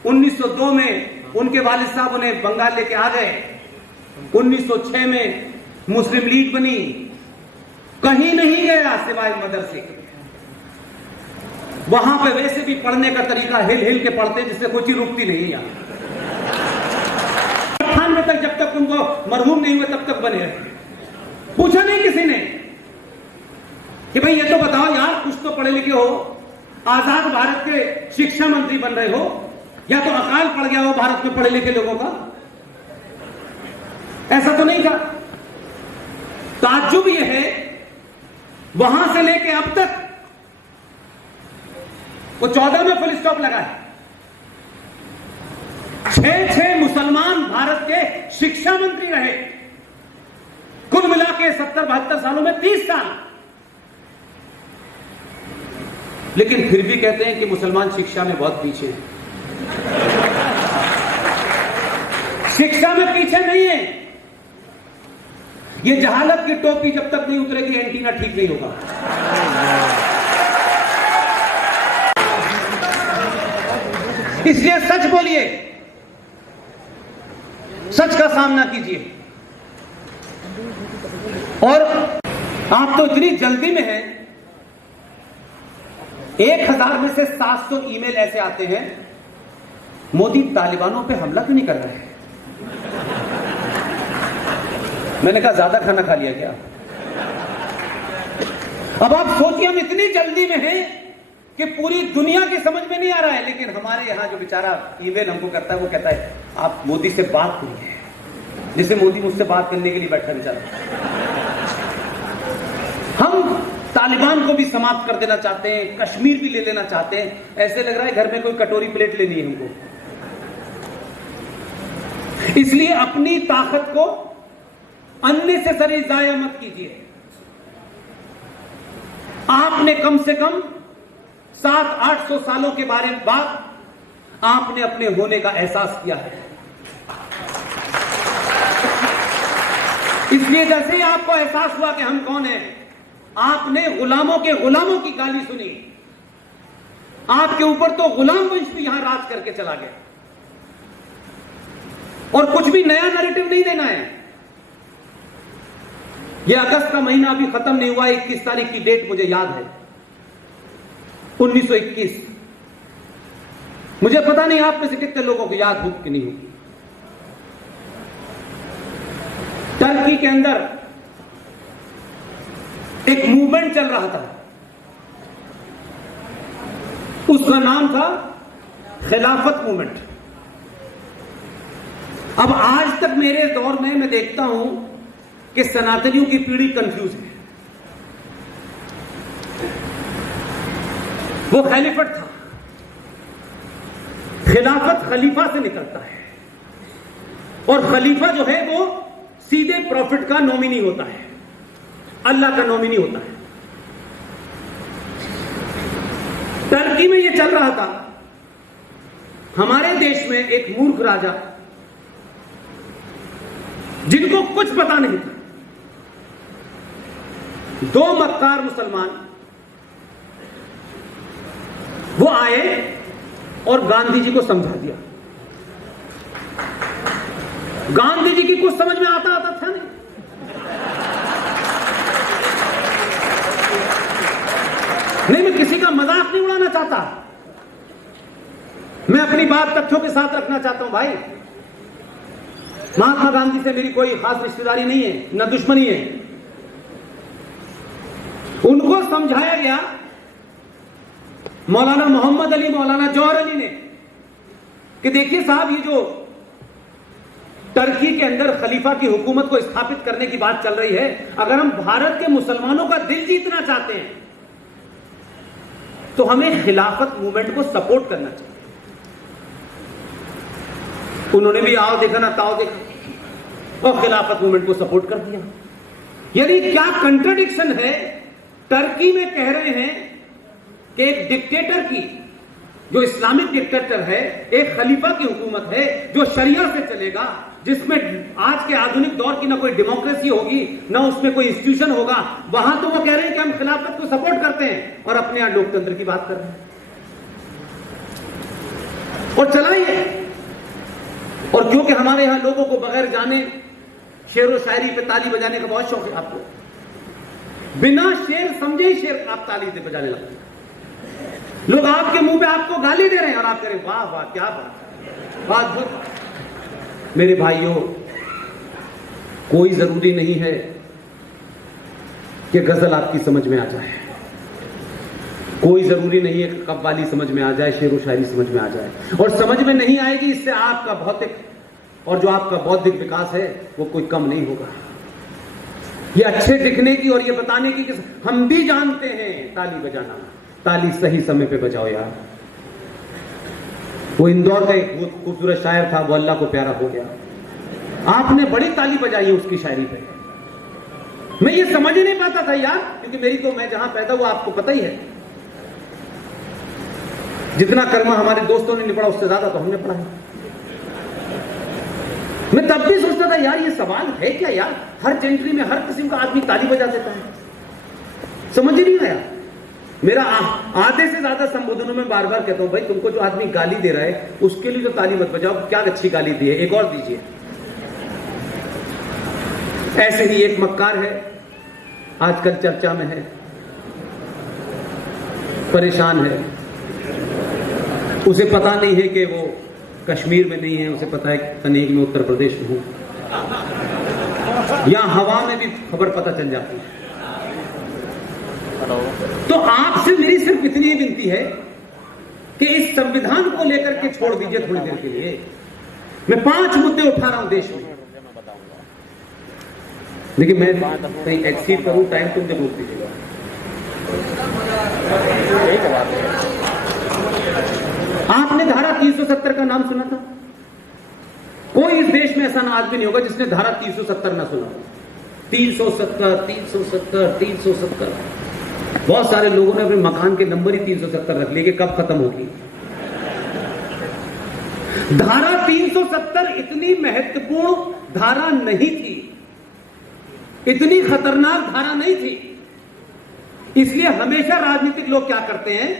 1902 में उनके वालिद साहब उन्हें बंगाल लेके आ गए। 1906 में मुस्लिम लीग बनी, कहीं नहीं गया सिवाय मदरसे के। वहां पे वैसे भी पढ़ने का तरीका हिल हिल के पढ़ते, जिससे कोई चीज रुकती नहीं है। 98 तक जब तक उनको मरहूम नहीं हुए तब तक बने रहे। पूछा नहीं किसी ने कि भाई ये तो बताओ यार, कुछ तो पढ़े लिखे हो, आजाद भारत के शिक्षा मंत्री बन रहे हो, या तो अकाल पड़ गया हो भारत में पढ़े लिखे लोगों का? ऐसा तो नहीं था। ताज्जुब यह है, वहां से लेके अब तक वो 14 में फुल स्टॉप लगा है। 6 मुसलमान भारत के शिक्षा मंत्री रहे, कुल मिला के 70-72 सालों में 30 साल। लेकिन फिर भी कहते हैं कि मुसलमान शिक्षा में बहुत पीछे हैं। शिक्षा में पीछे नहीं है। ये जहालत की टोपी जब तक नहीं उतरेगी, एंटीना ठीक नहीं होगा। इसलिए सच बोलिए, सच का सामना कीजिए। और आप तो इतनी जल्दी में हैं, 1000 में से 700 ईमेल ऐसे आते हैं, मोदी तालिबानों पे हमला क्यों नहीं कर रहे हैं? मैंने कहा ज्यादा खाना खा लिया क्या? अब आप सोचिए, हम इतनी जल्दी में हैं कि पूरी दुनिया की समझ में नहीं आ रहा है, लेकिन हमारे हमारे यहाँ जो बेचारा ईमेल हमको करता है, वो कहता है आप मोदी से बात करिए, जैसे मोदी मुझसे बात करने के लिए बैठा बेचारा। हम तालिबान को भी समाप्त कर देना चाहते हैं, कश्मीर भी ले लेना चाहते हैं। ऐसे लग रहा है घर में कोई कटोरी प्लेट लेनी है हमको। इसलिए अपनी ताकत को अननेसेसरी जाया मत कीजिए। आपने कम से कम 700-800 सालों के बाद आपने अपने होने का एहसास किया है। इसलिए जैसे ही आपको एहसास हुआ कि हम कौन हैं, आपने गुलामों के गुलामों की गाली सुनी। आपके ऊपर तो गुलाम वंश भी यहां राज करके चला गया। और कुछ भी नया नैरेटिव नहीं देना है। यह अगस्त का महीना अभी खत्म नहीं हुआ। 21 तारीख की डेट मुझे याद है, 1921। मुझे पता नहीं आप में से कितने लोगों को याद हो कि नहीं होगी। टर्की के अंदर एक मूवमेंट चल रहा था, उसका नाम था खिलाफत मूवमेंट। अब आज तक मेरे दौर में मैं देखता हूं कि सनातनियों की पीढ़ी कंफ्यूज है। वो खलीफत था। खिलाफत खलीफा से निकलता है, और खलीफा जो है वो सीधे प्रॉफिट का नॉमिनी होता है, अल्लाह का नॉमिनी होता है। टर्की में यह चल रहा था। हमारे देश में एक मूर्ख राजा, जिनको कुछ पता नहीं था, 2 मक्कार मुसलमान, वो आए और गांधी जी को समझा दिया। गांधी जी की कुछ समझ में आता था नहीं। नहीं, मैं किसी का मजाक नहीं उड़ाना चाहता, मैं अपनी बात तथ्यों के साथ रखना चाहता हूं। भाई, महात्मा गांधी से मेरी कोई खास रिश्तेदारी नहीं है, न दुश्मनी है। उनको समझाया गया मौलाना मोहम्मद अली, मौलाना जौहर अली ने, कि देखिए साहब, ये जो टर्की के अंदर खलीफा की हुकूमत को स्थापित करने की बात चल रही है, अगर हम भारत के मुसलमानों का दिल जीतना चाहते हैं तो हमें खिलाफत मूवमेंट को सपोर्ट करना चाहिए। उन्होंने भी आओ देखा ना ताओ देखा, और खिलाफत मूवमेंट को सपोर्ट कर दिया। यानी क्या कंट्राडिक्शन है। टर्की में कह रहे हैं कि एक डिक्टेटर की, जो इस्लामिक डिक्टेटर है, एक खलीफा की हुकूमत है जो शरिया से चलेगा, जिसमें आज के आधुनिक दौर की ना कोई डेमोक्रेसी होगी, ना उसमें कोई इंस्टीट्यूशन होगा। वहां तो वो कह रहे हैं कि हम खिलाफत को सपोर्ट करते हैं, और अपने यहां लोकतंत्र की बात कर रहे हैं। और चलाइए। और क्योंकि हमारे यहां लोगों को बगैर जाने शेर व शायरी पे ताली बजाने का बहुत शौक है, आपको बिना शेर समझे ही शेर आप ताली दे बजाने लगते हैं। लोग आपके मुंह पे आपको गाली दे रहे हैं और आप कह रहे हैं वाह वाह क्या बात है। मेरे भाइयों, कोई जरूरी नहीं है कि गजल आपकी समझ में आ जाए, कोई जरूरी नहीं है कि कव्वाली समझ में आ जाए, शेर व शायरी समझ में आ जाए। और समझ में नहीं आएगी, इससे आपका भौतिक और जो आपका बौद्धिक विकास है वो कोई कम नहीं होगा। ये अच्छे दिखने की और ये बताने की कि हम भी जानते हैं ताली बजाना, ताली सही समय पे बजाओ यार। वो इंदौर का एक खूबसूरत शायर था, वो अल्लाह को प्यारा हो गया। आपने बड़ी ताली बजाई है उसकी शायरी पे। मैं ये समझ ही नहीं पाता था यार, क्योंकि मेरी तो, मैं जहां पैदा हुआ आपको पता ही है, जितना कर्मा हमारे दोस्तों ने नहीं पढ़ा उससे ज्यादा तो हमने पढ़ा है। मैं तब भी सोचता था यार ये सवाल है क्या यार, हर सेंचुरी में हर किस्म का आदमी ताली बजा देता है, समझ ही नहीं आया। मेरा आधे से ज्यादा संबोधनों में बार बार कहता हूं, भाई तुमको जो आदमी गाली दे रहा है उसके लिए तो ताली मत बजाओ, क्या अच्छी गाली दी है, एक और दीजिए। ऐसे ही एक मक्कार है, आजकल चर्चा में है, परेशान है। उसे पता नहीं है कि वो कश्मीर में नहीं है, उसे पता है तनेक में उत्तर प्रदेश में हूं। यहां हवा में भी खबर पता चल जाती है। तो आपसे मेरी सिर्फ इतनी ही विनती है कि इस संविधान को लेकर के छोड़ दीजिए थोड़ी देर के लिए। मैं 5 मुद्दे उठा रहा हूं देश में, मैं बताऊंगा। लेकिन मैं कहीं एक्सीड करूं टाइम तुम जरूर दीजिएगा। यही तो बात है। आपने धारा 370 का नाम सुना था? कोई इस देश में ऐसा आदमी नहीं होगा जिसने धारा 370 ना सुना। 370 370 370, बहुत सारे लोगों ने अपने मकान के नंबर ही 370 रख लिए कि कब खत्म होगी। धारा 370 इतनी महत्वपूर्ण धारा नहीं थी, इतनी खतरनाक धारा नहीं थी। इसलिए हमेशा राजनीतिक लोग क्या करते हैं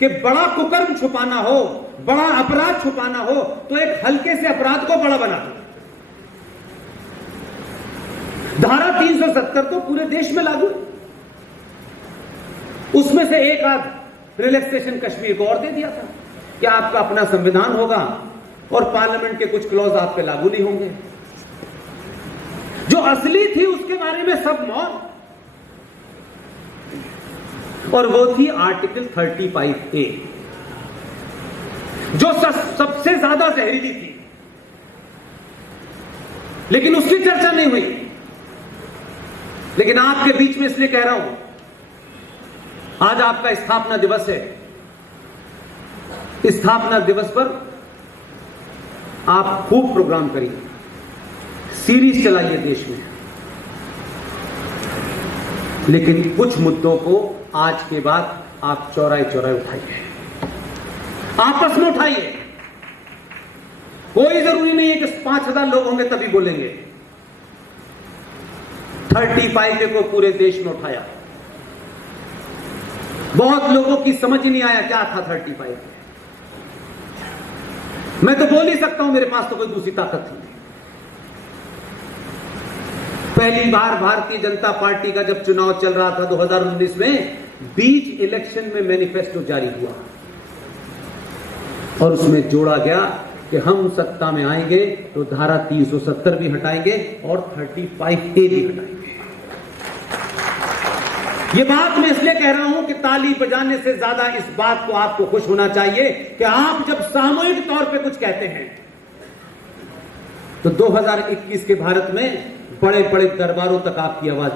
कि बड़ा कुकर्म छुपाना हो, बड़ा अपराध छुपाना हो, तो एक हल्के से अपराध को बड़ा बना दो। धारा 370 तो पूरे देश में लागू, उसमें से एक आध रिलैक्सेशन कश्मीर को और दे दिया था कि आपका अपना संविधान होगा और पार्लियामेंट के कुछ क्लॉज आप पे लागू नहीं होंगे। जो असली थी उसके बारे में सब मौत, और वो थी आर्टिकल 35A, जो सबसे ज्यादा जहरीली थी, लेकिन उसकी चर्चा नहीं हुई। लेकिन आपके बीच में इसलिए कह रहा हूं, आज आपका स्थापना दिवस है। स्थापना दिवस पर आप खूब प्रोग्राम करिए, सीरीज चलाइए देश में, लेकिन कुछ मुद्दों को आज के बाद आप चौराहे चौराहे उठाइए, आपस में उठाइए। कोई जरूरी नहीं है कि 5,000 लोग होंगे तभी बोलेंगे। 35 को पूरे देश में उठाया। बहुत लोगों की समझ ही नहीं आया क्या था 35। मैं तो बोल ही सकता हूं, मेरे पास तो कोई दूसरी ताकत थी। पहली बार भारतीय जनता पार्टी का जब चुनाव चल रहा था 2019 में, बीच इलेक्शन में मैनिफेस्टो जारी हुआ और उसमें जोड़ा गया कि हम सत्ता में आएंगे तो धारा 370 भी हटाएंगे और 35A भी हटाएंगे। ये बात मैं इसलिए कह रहा हूं कि ताली बजाने से ज्यादा इस बात को आपको खुश होना चाहिए कि आप जब सामूहिक तौर पे कुछ कहते हैं तो 2021 के भारत में बड़े बड़े दरबारों तक आपकी आवाज